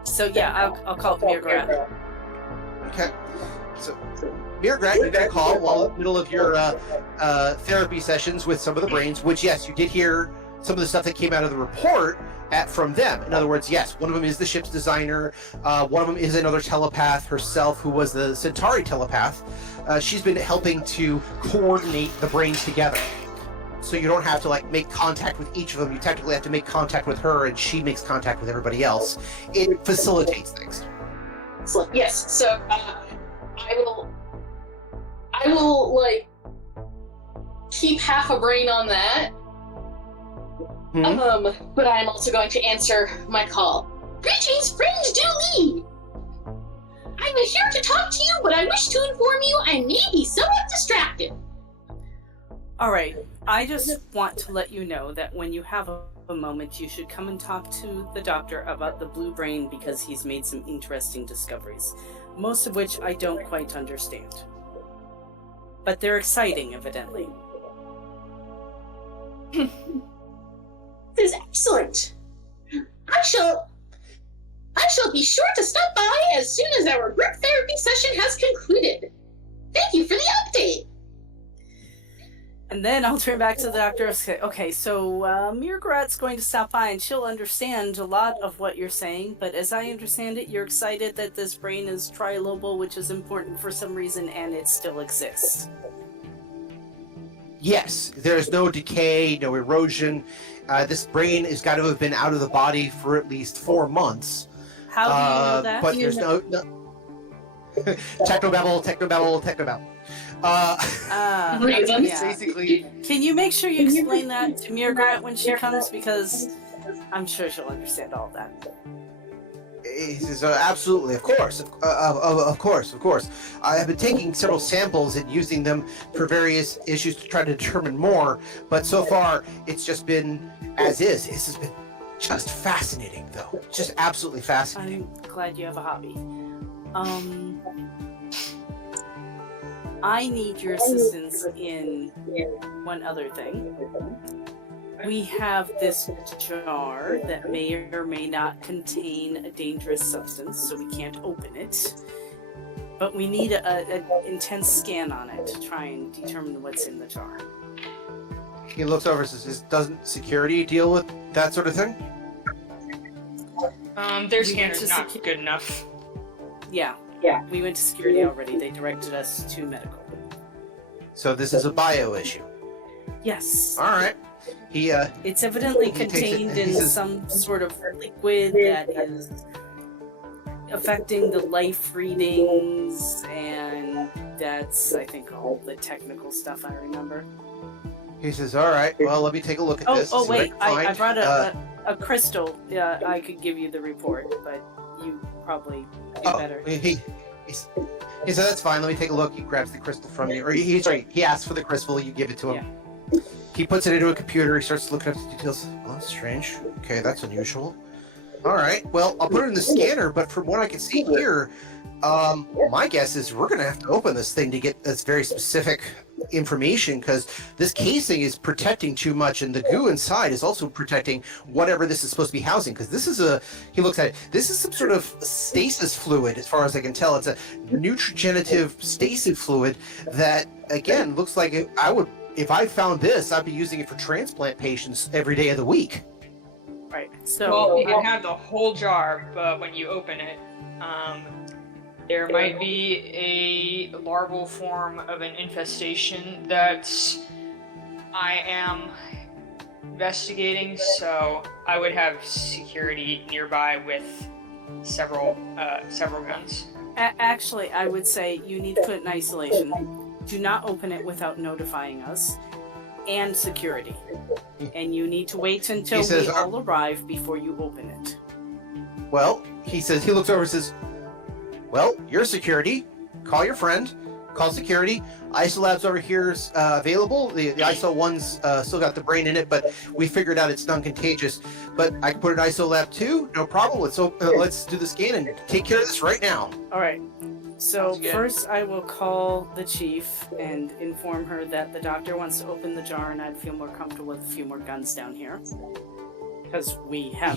So yeah, I'll call Mirgrat. Okay. So, Mirgrat, you got a call while in the middle of your therapy sessions with some of the brains, which, yes, you did hear some of the stuff that came out of the report from them. In other words, yes, one of them is the ship's designer. One of them is another telepath herself, who was the Centauri telepath. She's been helping to coordinate the brains together. So you don't have to make contact with each of them. You technically have to make contact with her, and she makes contact with everybody else. It facilitates things. Yes. So I will keep half a brain on that. But I'm also going to answer my call. "Greetings, friend Dooley. I'm here to talk to you, but I wish to inform you I may be somewhat distracted." All right. I just want to let you know that when you have a moment, you should come and talk to the doctor about the blue brain, because he's made some interesting discoveries, most of which I don't quite understand. But they're exciting, evidently. This is excellent. I shall be sure to stop by as soon as our group therapy session has concluded. Thank you for the update. And then I'll turn back to the doctor. Okay, so Mirgrat's going to stop by and she'll understand a lot of what you're saying, but as I understand it, you're excited that this brain is trilobal, which is important for some reason, and it still exists. Yes, there's no decay, no erosion. This brain has got to have been out of the body for at least 4 months. How do you know that? But there's no... technobabble. Basically... Can you make sure you explain that to Mirgrat when she comes? Because I'm sure she'll understand all that. He says, absolutely, of course. I have been taking several samples and using them for various issues to try to determine more, but so far it's just been as is. This has been just fascinating, though. Just absolutely fascinating. I'm glad you have a hobby. I need your assistance in one other thing. We have this jar that may or may not contain a dangerous substance, so we can't open it. But we need an intense scan on it to try and determine what's in the jar. He looks over and says, doesn't security deal with that sort of thing? Their scanner's not good enough. Yeah. We went to security already. They directed us to medical. So this is a bio issue. Yes. All right. It's evidently contained in some sort of liquid that is affecting the life readings, and that's, I think, all the technical stuff I remember. He says, all right, well, let me take a look at this. Oh, wait, I brought a crystal. Yeah, I could give you the report, but you probably do better. He said, that's fine, let me take a look. He grabs the crystal from you. Or he asks for the crystal, you give it to him. Yeah. He puts it into a computer, he starts looking up the details. Oh, that's strange. Okay, that's unusual. All right, well, I'll put it in the scanner, but from what I can see here, my guess is we're going to have to open this thing to get this very specific information, because this casing is protecting too much, and the goo inside is also protecting whatever this is supposed to be housing, because this is he looks at it, this is some sort of stasis fluid, as far as I can tell. It's a nutrigenative stasis fluid that, again, looks like if I found this, I'd be using it for transplant patients every day of the week. Right. So, well, you can have the whole jar, but when you open it, there might be a larval form of an infestation that I am investigating, so I would have security nearby with several guns. Actually, I would say you need to put it in isolation. Do not open it without notifying us, and security. And you need to wait until we all arrive before you open it. Well, he looks over and says, well, you're security. Call your friend. Call security. ISOLab's over here is available. The ISO one's still got the brain in it, but we figured out it's non-contagious. But I can put an ISOLab too. No problem. Let's do the scan and take care of this right now. All right. So first I will call the chief and inform her that the doctor wants to open the jar, and I'd feel more comfortable with a few more guns down here. Because we have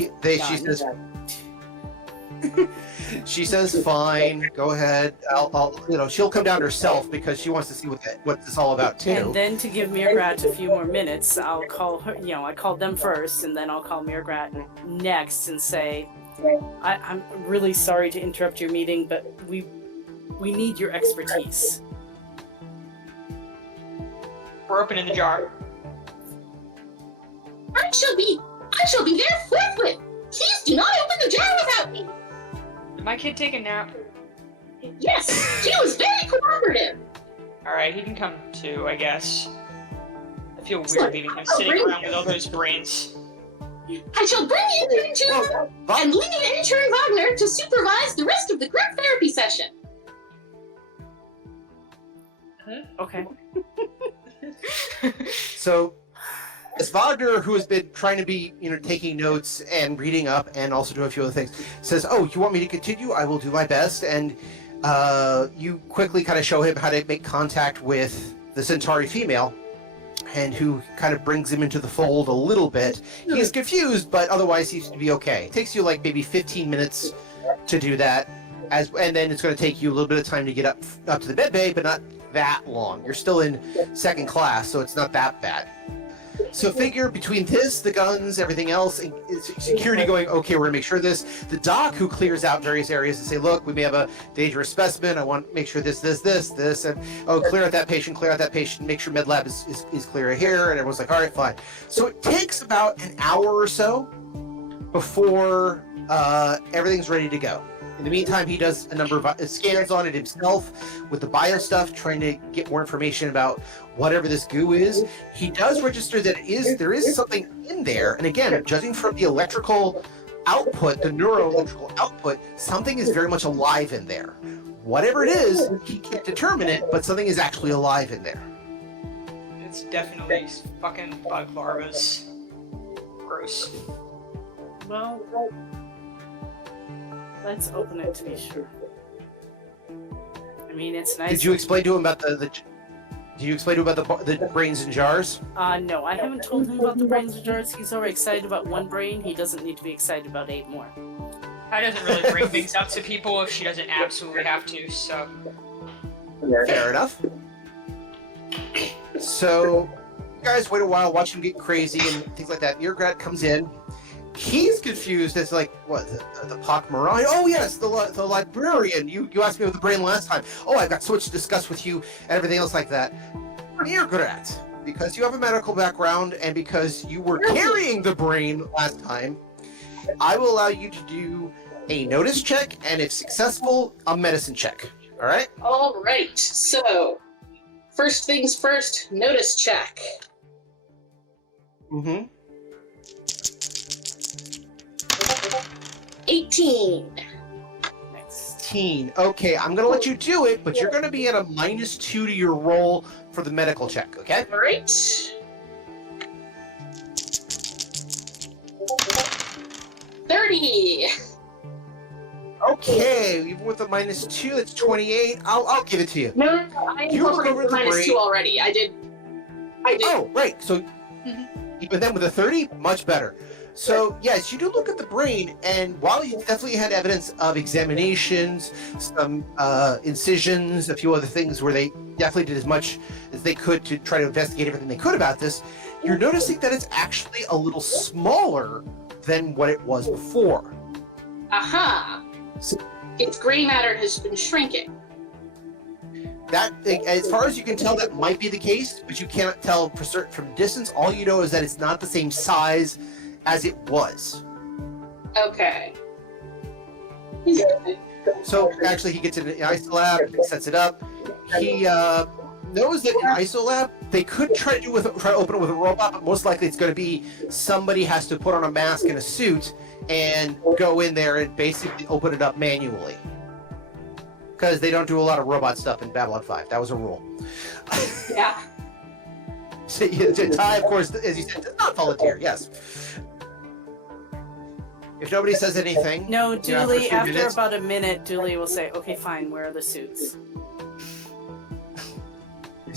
She says, fine, go ahead. I'll she'll come down herself because she wants to see what this is all about too. And then to give Mirgrat a few more minutes, I'll call her, I called them first, and then I'll call Mirgrat next and say, I'm really sorry to interrupt your meeting, but we need your expertise. We're opening the jar. I shall be there forthwith. Please do not open the jar without me. Did my kid take a nap? Yes, she was very cooperative. Alright, he can come too, I guess. I feel weird leaving him sitting around with all those brains. I shall bring intern June and leave intern Wagner to supervise the rest of the group therapy session. Okay. So, as Wagner, who has been trying to be, taking notes and reading up and also doing a few other things, says, oh, you want me to continue? I will do my best. And you quickly kind of show him how to make contact with the Centauri female, and who kind of brings him into the fold a little bit. He's confused, but otherwise seems to be okay. It takes you like maybe 15 minutes to do that, and then it's going to take you a little bit of time to get up to the med bay, but not that long. You're still in second class, so it's not that bad. So figure between this, the guns, everything else, and security going, okay, we're gonna make sure this. The doc who clears out various areas and say, look, we may have a dangerous specimen. I want to make sure this, and oh, clear out that patient, make sure med lab is clear here. And everyone's like, all right, fine. So it takes about an hour or so before everything's ready to go. In the meantime, he does a number of scans on it himself with the bio stuff, trying to get more information about whatever this goo is. He does register that there is something in there. And again, judging from the electrical output, the neuroelectrical output, something is very much alive in there. Whatever it is, he can't determine it, but something is actually alive in there. It's definitely fucking bug larvas. Gross. Well, let's open it to be sure. I mean, it's nice. Did you explain to him about the brains and jars? No, I haven't told him about the brains and jars. He's already excited about one brain. He doesn't need to be excited about 8 more. I doesn't really bring things up to people if she doesn't absolutely have to, so. Fair enough. So, you guys wait a while, watch him get crazy and things like that. Your grad comes in. He's confused as like, what, the pak'ma'ra? Oh yes, the librarian. You asked me about the brain last time. Oh, I've got so much to discuss with you and everything else like that. You're good at, because you have a medical background and because you were carrying the brain last time, I will allow you to do a notice check, and if successful, a medicine check. All right? All right. So, first things first, notice check. Mm-hmm. 18. 16. Okay, I'm gonna let you do it, but you're gonna be at a -2 to your roll for the medical check, okay? All right. 30. Okay, even with a -2, that's 28. I'll give it to you. No, I You look over incorporated the the brain. -2 already. I did. Oh, right. So even then with a 30, much better. So yes, you do look at the brain, and while you definitely had evidence of examinations, some incisions, a few other things where they definitely did as much as they could to try to investigate everything they could about this, you're noticing that it's actually a little smaller than what it was before. Aha. So- Its gray matter has been shrinking. That, as far as you can tell, that might be the case, but you cannot tell for certain from distance. All you know is that it's not the same size as it was. Okay. So actually, he gets it in an isolab, sets it up. He knows that in isolab they could try to open it with a robot, but most likely it's going to be somebody has to put on a mask and a suit and go in there and basically open it up manually. Because they don't do a lot of robot stuff in Babylon 5. That was a rule. Yeah. So, Ty, of course, as you said, does not volunteer. Yes. If nobody says anything, No, you know, Dooley, for a few after minutes- about a minute, Dooley will say, okay, fine, where are the suits?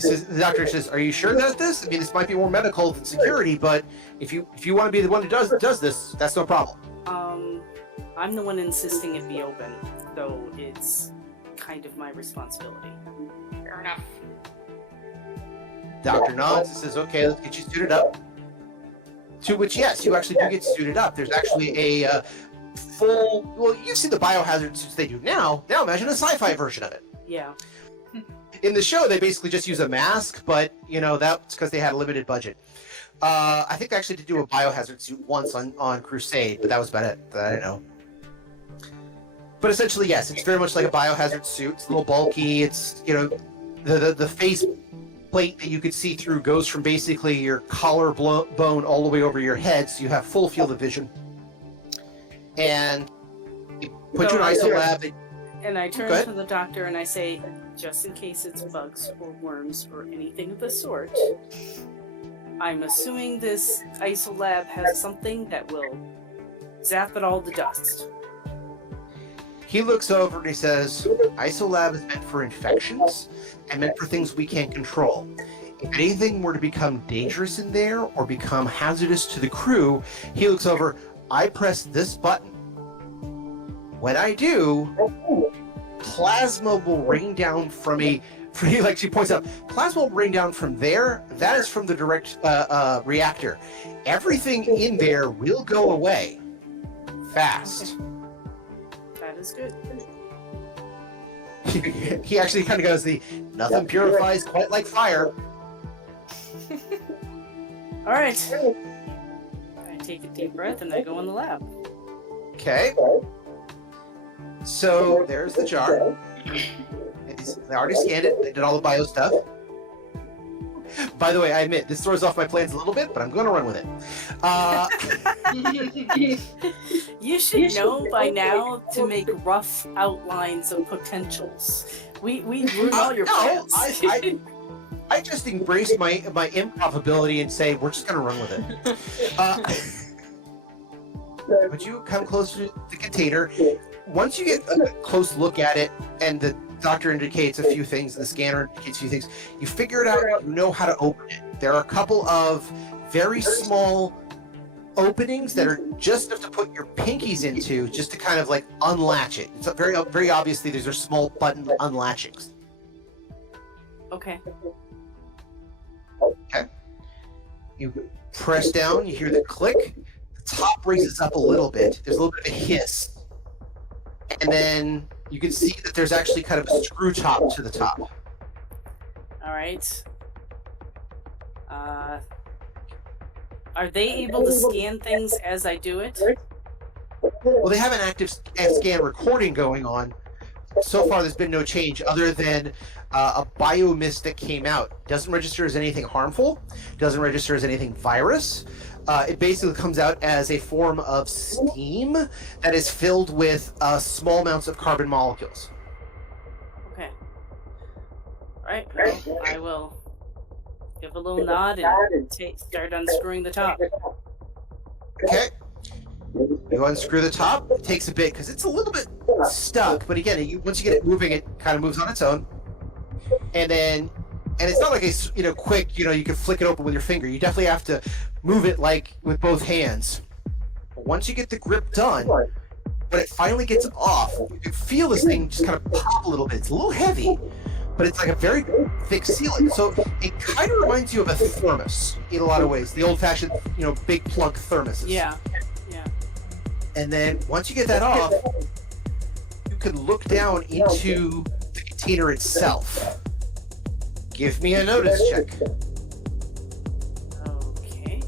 the doctor says, "Are you sure about this? I mean, this might be more medical than security, but if you want to be the one who does this, that's no problem." I'm the one insisting it be open, though it's kind of my responsibility. Fair enough. Doctor nods and says, "Okay, let's get you suited up." To which, yes, you actually do get suited up. There's actually a full. Well, you see the biohazard suits they do now. Now imagine a sci-fi version of it. Yeah. In the show, they basically just use a mask, but you know that's because they had a limited budget. I think they actually did do a biohazard suit once on Crusade, but that was about it. I don't know. But essentially, yes, it's very much like a biohazard suit. It's a little bulky. It's, you know, the face plate that you could see through goes from basically your collarbone all the way over your head, so you have full field of vision. And they put you in isolab. And I Go turn ahead. to the doctor and I say, just in case it's bugs or worms or anything of the sort, I'm assuming this isolab has something that will zap it all to dust. He looks over and he says, isolab is meant for infections and meant for things we can't control. If anything were to become dangerous in there or become hazardous to the crew, he looks over, I press this button. When I do, plasma will rain down from a like she points out, plasma will rain down from there. That is from the direct reactor. Everything in there will go away fast. That is good. He actually kind of goes nothing purifies quite like fire. All right. I take a deep breath and I go in the lab. Okay. So there's the jar. They already scanned it. They did all the bio stuff. By the way, I admit, this throws off my plans a little bit, but I'm going to run with it. You should know by now to make rough outlines of potentials. We ruin all your plans. I just embrace my improv ability and say, we're just going to run with it. Would you come closer to the container? Once you get a close look at it, and the doctor indicates a few things, and the scanner indicates a few things, you figure it out, you know how to open it. There are a couple of very small openings that are just enough to put your pinkies into, just to kind of like unlatch it. It's very, very obviously these are small button unlatchings. Okay. Okay. You press down, you hear the click, the top raises up a little bit, there's a little bit of a hiss. And then you can see that there's actually kind of a screw top to the top. All right. Are they able to scan things as I do it? Well, they have an active scan recording going on. So far, there's been no change other than a biomist that came out. Doesn't register as anything harmful. Doesn't register as anything virus. It basically comes out as a form of steam that is filled with small amounts of carbon molecules. Okay. All right. Well, I will give a little nod and start unscrewing the top. Okay. You unscrew the top. It takes a bit because it's a little bit stuck, but again, once you get it moving, it kind of moves on its own. And it's not like a quick, you can flick it open with your finger. You definitely have to move it like with both hands. But once you get the grip done, when it finally gets off, you can feel this thing just kind of pop a little bit. It's a little heavy, but it's like a very thick sealant. So it kind of reminds you of a thermos in a lot of ways. The old-fashioned, big plug thermoses. Yeah. And then once you get that off, you can look down into the container itself. Give me a notice check. Okay.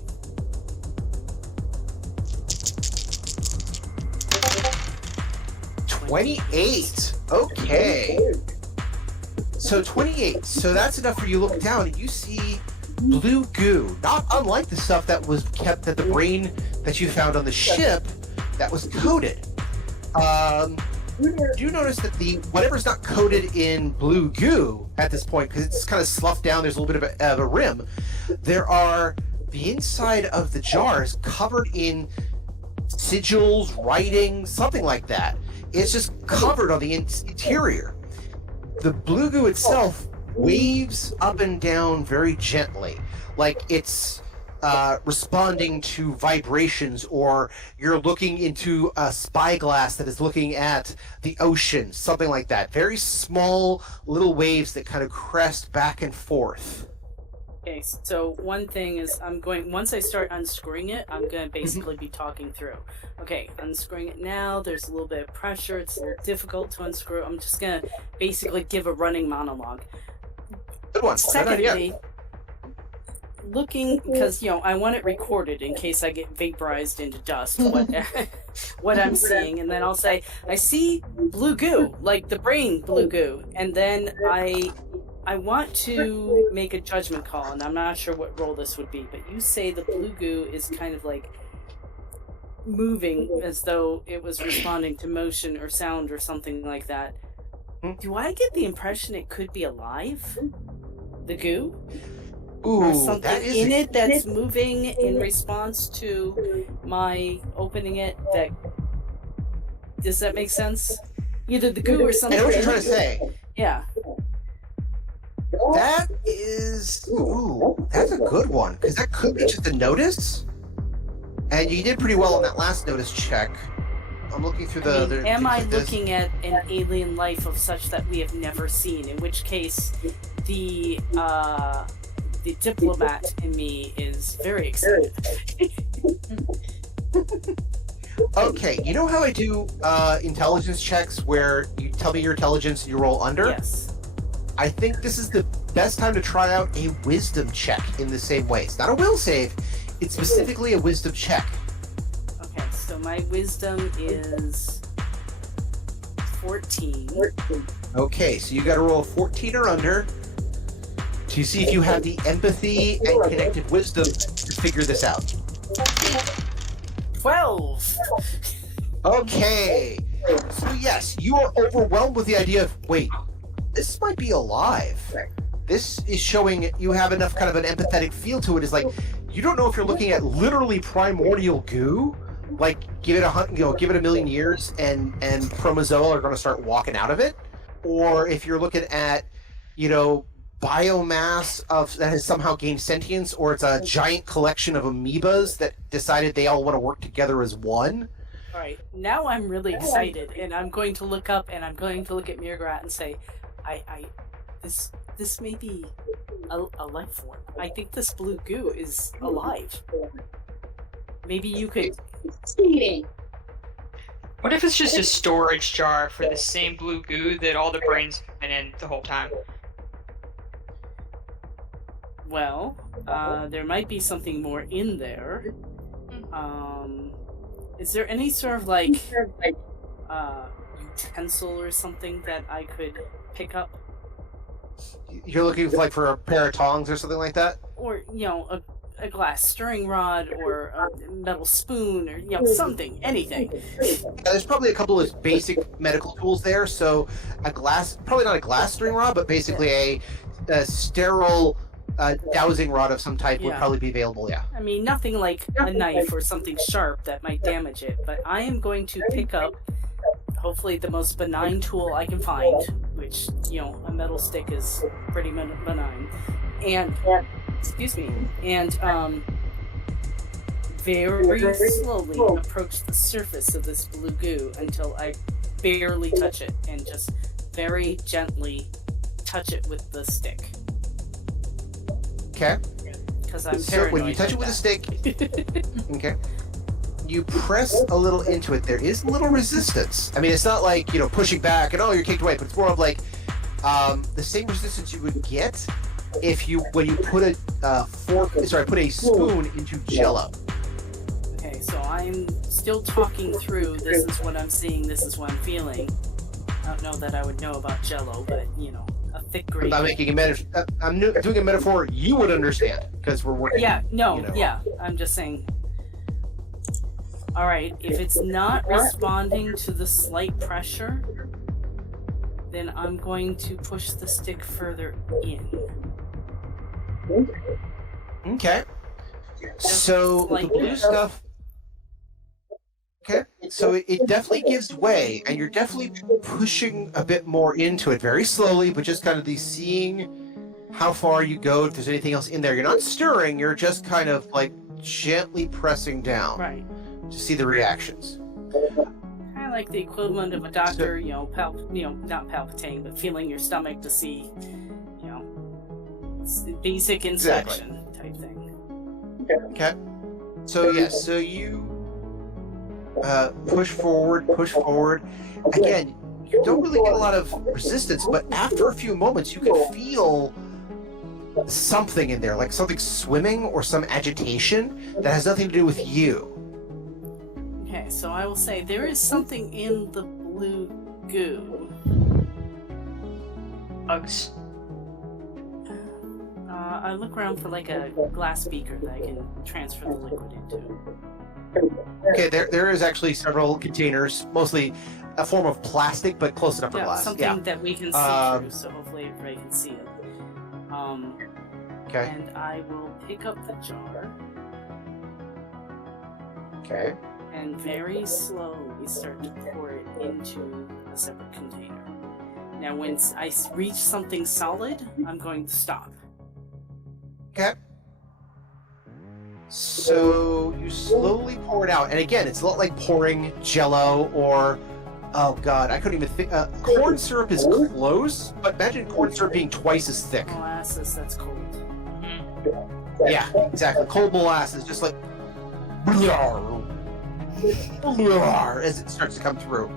$28. Okay. So 28. So that's enough for you to look down and you see blue goo. Not unlike the stuff that was kept at the brain that you found on the ship that was coated. You do notice that whatever's not coated in blue goo at this point, because it's kind of sloughed down, there's a little bit of a rim, there are the inside of the jars covered in sigils, writing, something like that. It's just covered on the interior. The blue goo itself waves up and down very gently, like it's responding to vibrations, or you're looking into a spyglass that is looking at the ocean, something like that. Very small little waves that kind of crest back and forth. Okay, so one thing is once I start unscrewing it, I'm going to basically be talking through. Okay, unscrewing it now, there's a little bit of pressure, it's a little difficult to unscrew. I'm just going to basically give a running monologue. Good one. Secondly, looking, because I want it recorded in case I get vaporized into dust, what I'm seeing, and then I'll say, I see blue goo, like the brain blue goo, and then I want to make a judgment call, and I'm not sure what role this would be, but you say the blue goo is kind of like moving as though it was responding to motion or sound or something like that. Do I get the impression it could be alive? The goo? Ooh, or something that is in it that's moving in response to my opening it? Does that make sense? Either the goo or something. I know what you're trying to say. Yeah. That is... Ooh, that's a good one, because that could be just a notice. And you did pretty well on that last notice check. I'm looking through I the. mean, the am things I like this. looking at an alien life of such that we have never seen? In which case, the diplomat in me is very excited. Okay, you know how I do intelligence checks where you tell me your intelligence and you roll under? Yes. I think this is the best time to try out a wisdom check in the same way. It's not a will save, it's specifically a wisdom check. Okay, so my wisdom is 14. Okay, so you gotta roll a 14 or under to see if you have the empathy and connected wisdom to figure this out. 12! Okay, so yes, you are overwhelmed with the idea of, wait, this might be alive. This is showing you have enough kind of an empathetic feel to it. It's like, you don't know if you're looking at literally primordial goo, like give it a million years and chromosomal are going to start walking out of it, or if you're looking at, biomass that has somehow gained sentience, or it's a giant collection of amoebas that decided they all want to work together as one. All right, now I'm really excited, and I'm going to look up and I'm going to look at Mirgrat and say, this may be a life form. I think this blue goo is alive. Maybe you could. Cheating. What if it's just a storage jar for the same blue goo that all the brains have been in the whole time? Well, there might be something more in there. Is there any sort of utensil or something that I could pick up? You're looking for a pair of tongs or something like that? Or, a glass stirring rod or a metal spoon or, something, anything. There's probably a couple of basic medical tools there. So probably not a glass stirring rod, but basically a sterile dowsing rod of some type would probably be available, yeah. I mean, nothing like a knife or something sharp that might damage it, but I am going to pick up, hopefully, the most benign tool I can find, which, a metal stick is pretty benign. And, very slowly approach the surface of this blue goo until I barely touch it, and just very gently touch it with the stick. Okay. Because I'm So paranoid. when you touch it with a stick, okay, you press a little into it. There is a little resistance. I mean, it's not like, pushing back and you're kicked away, but it's more of like the same resistance you would get when you put a spoon into Jello. Okay, so I'm still talking through. This is what I'm seeing. This is what I'm feeling. I don't know that I would know about Jello, but a thick I'm gravy. not making a metaphor. I'm doing a metaphor you would understand because we're working. Yeah, no, yeah. I'm just saying. All right, if it's not responding to the slight pressure, then I'm going to push the stick further in. Okay. So the blue stuff. Okay. So it definitely gives way, and you're definitely pushing a bit more into it, very slowly, but just kind of seeing how far you go. If there's anything else in there, you're not stirring. You're just kind of gently pressing down, Right. to see the reactions. Kind of like the equivalent of a doctor, not palpitating, but feeling your stomach to see, it's the basic inspection type thing. Okay. So yes, so you push forward. Again, you don't really get a lot of resistance, but after a few moments, you can feel something in there, like something swimming or some agitation that has nothing to do with you. Okay, so I will say there is something in the blue goo. Bugs. I look around for a glass beaker that I can transfer the liquid into. Okay, there is actually several containers, mostly a form of plastic, but close enough for glass. Something that we can see through, so hopefully everybody can see it. Okay. And I will pick up the jar Okay. and very slowly start to pour it into a separate container. Now, when I reach something solid, I'm going to stop. Okay. So you slowly pour it out, and again, it's a lot like pouring Jello or, oh god, I couldn't even think. Corn syrup is close, but imagine corn syrup being twice as thick. Molasses, that's cold. Yeah, exactly. Cold molasses, just like as it starts to come through.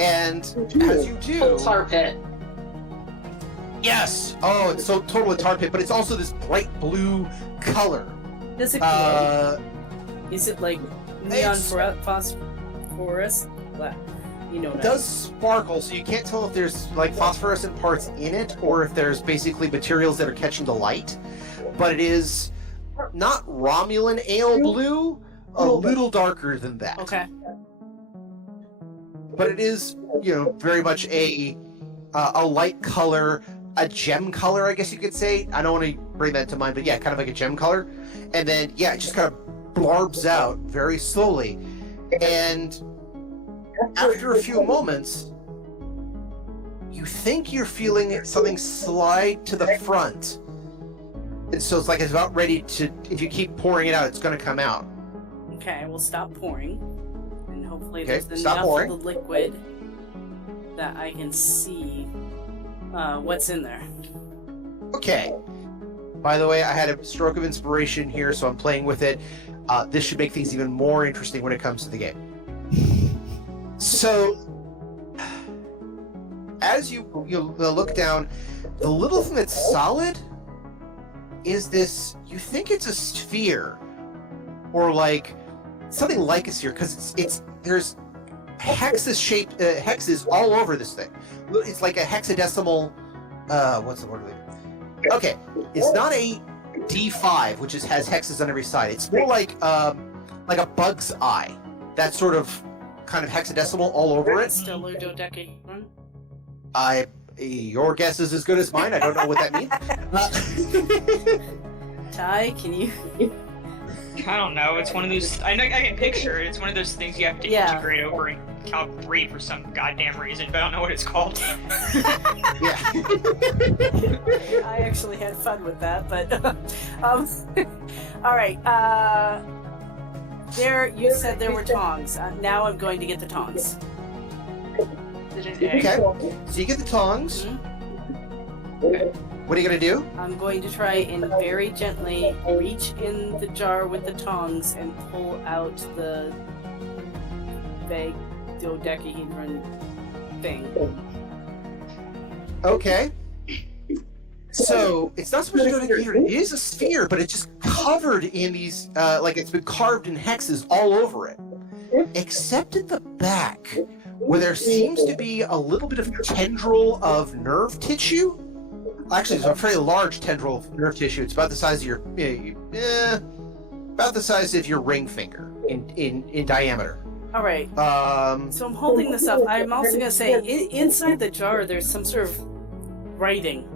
And as you do, Full tar pit. yes. Oh, it's so total a tar pit, but it's also this bright blue color. Does it glow? Is it like neon It's- phosphorus? Well, you know It that. does sparkle, so you can't tell if there's like phosphorescent parts in it or if there's basically materials that are catching the light. But it is not Romulan ale blue, a little darker than that. Okay. But it is, very much a light color, a gem color, I guess you could say. I don't want to bring that to mind, but yeah, kind of like a gem color. And then, yeah, it just kind of blarbs out very slowly. And after a few moments, you think you're feeling something slide to the front. And so it's like it's about ready to, if you keep pouring it out, it's going to come out. Okay, we'll stop pouring. And hopefully Okay, there's stop enough pouring. of the liquid that I can see what's in there. Okay. By the way, I had a stroke of inspiration here, so I'm playing with it. This should make things even more interesting when it comes to the game. So, as you look down, the little thing that's solid is this. You think it's a sphere, or like something like a sphere, because there's hexes all over this thing. It's like a hexadecimal. What's the word? Okay, it's not a D5, which has hexes on every side. It's more like a bug's eye. That sort of kind of hexadecimal all over it. Still a dodecahedron? Your guess is as good as mine. I don't know what that means. Ty, can you? I don't know. It's one of those. I can picture it. It's one of those things you have to integrate over in Calc 3 for some goddamn reason, but I don't know what it's called. Yeah. I actually had fun with that, but all right. There, you said there were tongs. Now I'm going to get the tongs. Is it an egg? Okay. So you get the tongs. What are you gonna do? I'm going to try and very gently reach in the jar with the tongs and pull out the vague dodecahedron thing. Okay. So it's not so much a dodecahedron. It is a sphere, but it's just covered in these, like it's been carved in hexes all over it, except at the back, where there seems to be a little bit of tendril of nerve tissue. Actually, it's a very large tendril of nerve tissue. It's about the size of your, about the size of your ring finger in diameter. All right. Um, So I'm holding this up. I'm also going to say, inside the jar, there's some sort of writing.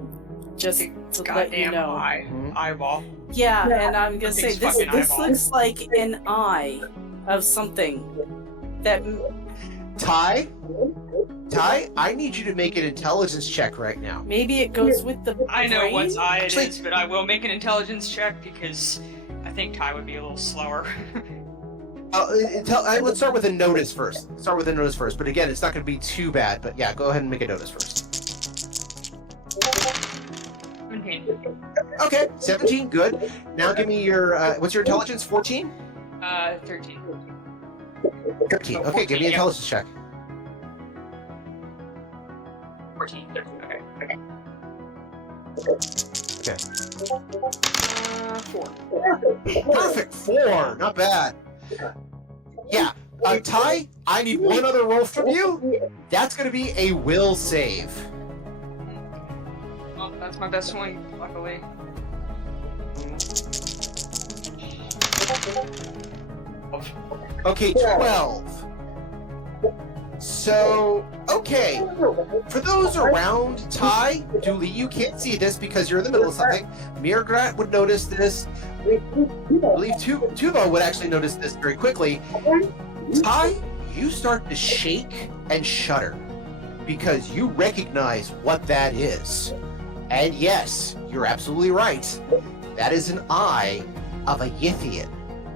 Just to let you Goddamn know. eyeball. Yeah, and I'm going to say, Big this fucking eyeball. looks like an eye of something. That. Ty, I need you to make an intelligence check right now. Maybe it goes with the I know brain? what eye it Actually- is, but I will make an intelligence check because I think Ty would be a little slower. Let's start with a notice first. But again, it's not going to be too bad. But yeah, go ahead and make a notice first. 17. Okay, 17, good. Now give me your, what's your intelligence, 14? 13. 13, okay, give me an intelligence check. 14. Okay. Okay. 4. Perfect, 4, not bad. Yeah, Ty, I need one other roll from you. That's going to be a will save. Well, that's my best one, luckily. Okay, 12. So, okay. For those around Ty, Dooley, you can't see this because you're in the middle of something. Mirgrat would notice this. I believe Tuvo would actually notice this very quickly. Ty, you start to shake and shudder because you recognize what that is. And yes, you're absolutely right. That is an eye of a Yithian.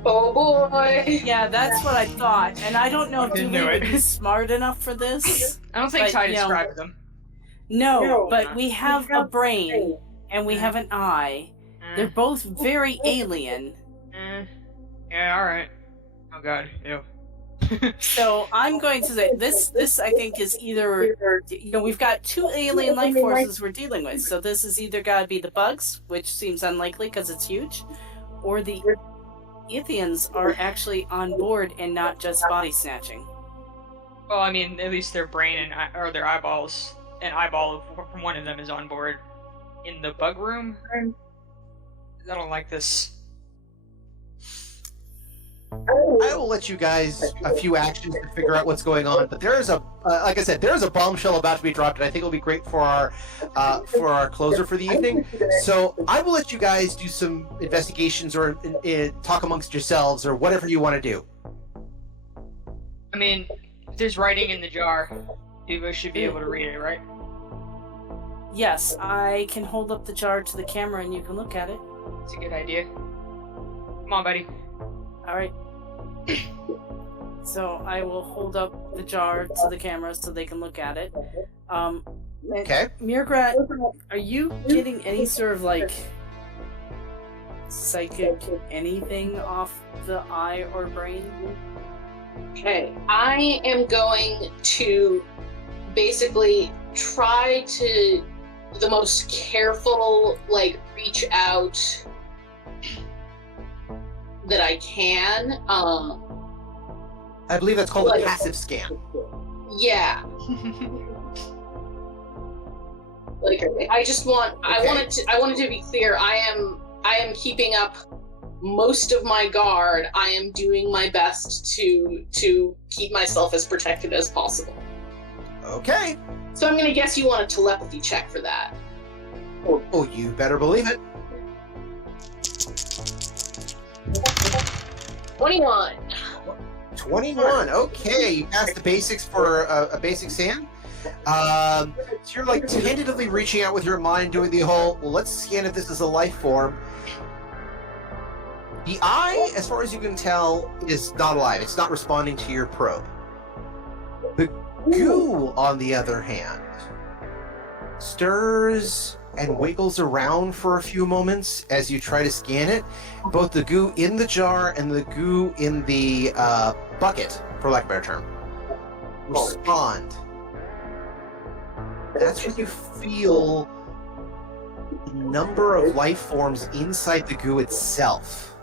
Oh boy. Yeah, that's what I thought. And I don't know if Didn't know Dooley it. is smart enough for this. I don't think But, Ty you know, described them. No, but we have a brain and we have an eye. They're both very alien. Yeah, alright. Oh god, ew. So I'm going to say this I think is either, you know, we've got two alien life forces we're dealing with. So this is either got to be the bugs, which seems unlikely because it's huge, or the Ithians are actually on board and not just body snatching. Well, I mean, at least their brain or their eyeballs, an eyeball from one of them is on board in the bug room. I don't like this. I will let you guys a few actions to figure out what's going on, but there is a, like I said, there is a bombshell about to be dropped, and I think it'll be great for our closer for the evening. So I will let you guys do some investigations or talk amongst yourselves or whatever you want to do. I mean, if there's writing in the jar, Eva should be able to read it, right? Yes, I can hold up the jar to the camera and you can look at it. It's a good idea. Come on, buddy. Alright. So I will hold up the jar to the camera so they can look at it. Okay. Mirgrat, are you getting any sort of like psychic anything off the eye or brain? Okay, I am going to basically try to the most careful, like, reach out that I can. I believe that's called a passive scan. Yeah. Like, I wanted to be clear. I am keeping up most of my guard. I am doing my best to keep myself as protected as possible. Okay. So I'm gonna guess you want a telepathy check for that. Oh, you better believe it. 21. 21. Okay, you passed the basics for a basic scan. So you're like tentatively reaching out with your mind, doing the whole, well, let's scan if this is a life form. The eye, as far as you can tell, is not alive. It's not responding to your probe. The goo, on the other hand, stirs and wiggles around for a few moments as you try to scan it. Both the goo in the jar and the goo in the bucket, for lack of a better term, respond. That's when you feel the number of life forms inside the goo itself.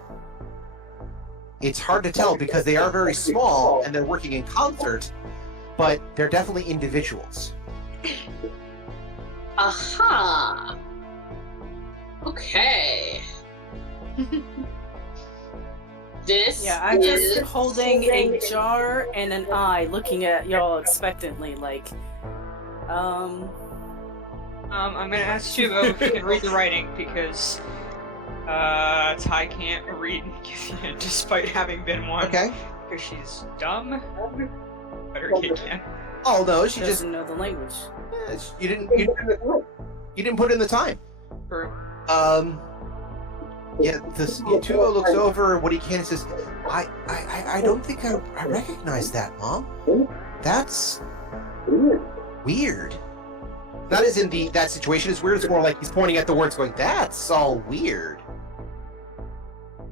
It's hard to tell because they are very small and they're working in concert, but they're definitely individuals. Aha! Okay. This Yeah, I'm is... just holding a jar and an eye looking at y'all expectantly, like, I'm gonna ask Chubo if he can read the writing because Ty can't read despite having been one. Okay. Because she's dumb. But her kid can. Oh no, she just doesn't know the language. you didn't put in the time. True. Yeah, Tuvo looks over what he can and says, I don't think I recognize that, Mom. That's weird. Not as in that situation is weird, it's more like he's pointing at the words going, that's all weird.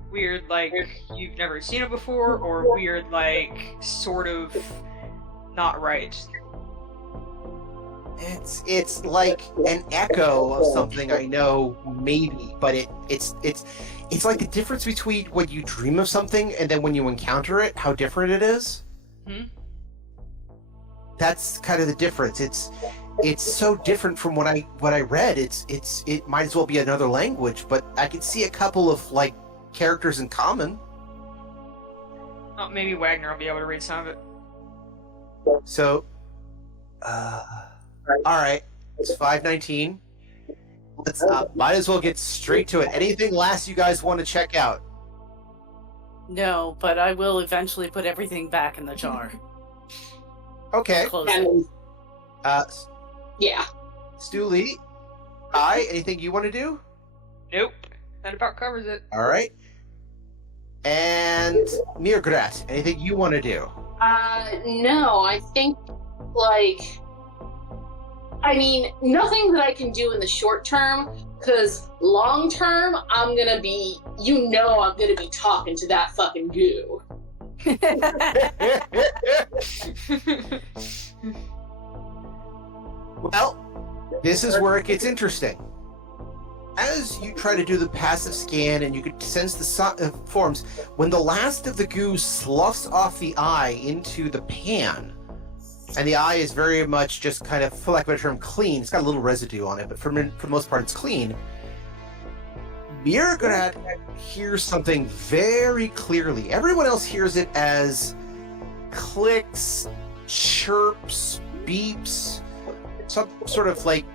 Weird like you've never seen it before, or weird like sort of not right? It's like an echo of something I know, maybe, but it's like the difference between when you dream of something and then when you encounter it, how different it is. That's kind of the difference. It's so different from what I read. It might as well be another language, but I could see a couple of like characters in common. Oh, maybe Wagner will be able to read some of it. So, all right, it's 5:19. Let's might as well get straight to it. Anything last you guys want to check out? No, but I will eventually put everything back in the jar. Okay. Close it. Yeah. Stu Lee, anything you want to do? Nope. That about covers it. All right. And Mirgrat, anything you want to do? No, I think, nothing that I can do in the short term, because long term, I'm gonna be talking to that fucking goo. Well, this is where it gets interesting. As you try to do the passive scan and you can sense the forms, when the last of the goo sloughs off the eye into the pan, and the eye is very much just kind of, for lack of a term, clean. It's got a little residue on it, but for the most part, it's clean. Mirgrat hears something very clearly. Everyone else hears it as clicks, chirps, beeps, some sort of like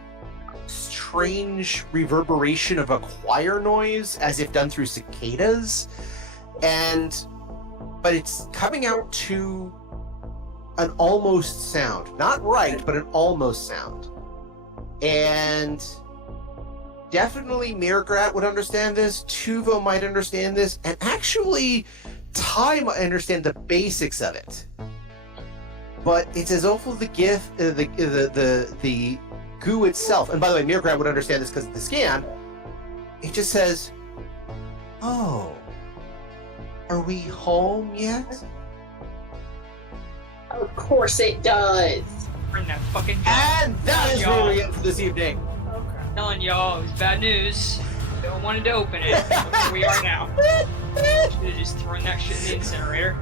strange reverberation of a choir noise, as if done through cicadas, but it's coming out to an almost sound, not right, but an almost sound. And definitely Mirgrat would understand this, Tuvo might understand this, and actually Ty might understand the basics of it. But it's as awful the goo itself, and by the way, Mirgrat would understand this because of the scan. It just says, "Oh, are we home yet?" Of course it does. Bring that fucking. And that is where we end for this evening. I'm telling y'all, it was bad news. No one wanted to open it. Look where we are now. Should have just thrown that shit in the incinerator.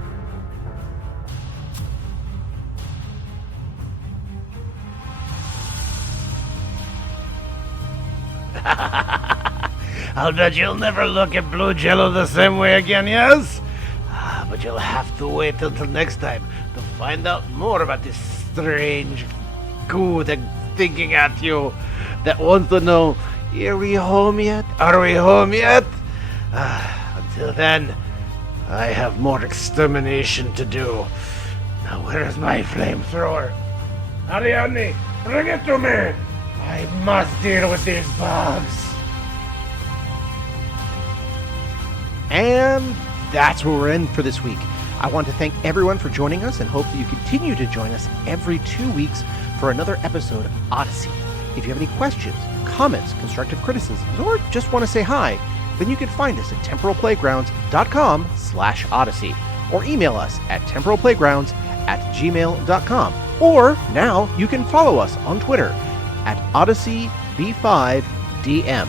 I'll bet you'll never look at Blue Jello the same way again, yes? But you'll have to wait until next time to find out more about this strange goo that's thinking at you, that wants to know, are we home yet? Are we home yet? Until then, I have more extermination to do. Now where's my flamethrower? Ariadne, bring it to me! I must deal with these bugs. And that's where we're in for this week. I want to thank everyone for joining us and hope that you continue to join us every 2 weeks for another episode of Odyssey. If you have any questions, comments, constructive criticisms, or just want to say hi, then you can find us at temporalplaygrounds.com/Odyssey or email us at temporalplaygrounds@gmail.com. Or now you can follow us on Twitter at OdysseyB5DM.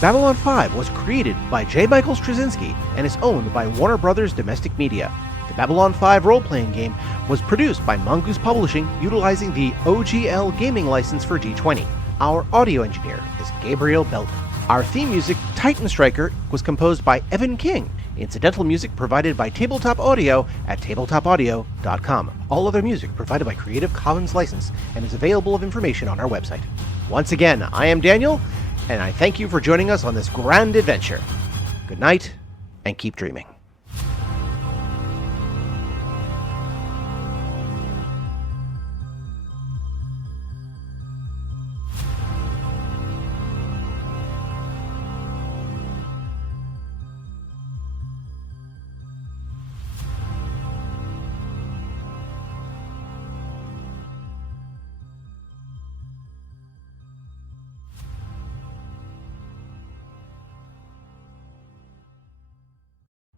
Babylon 5 was created by J. Michael Straczynski and is owned by Warner Brothers Domestic Media. The Babylon 5 role-playing game was produced by Mongoose Publishing utilizing the OGL gaming license for D20. Our audio engineer is Gabriel Belton. Our theme music, Titan Striker, was composed by Evan King. Incidental music provided by Tabletop Audio at tabletopaudio.com. All other music provided by Creative Commons license and is available of information on our website. Once again, I am Daniel, and I thank you for joining us on this grand adventure. Good night, and keep dreaming.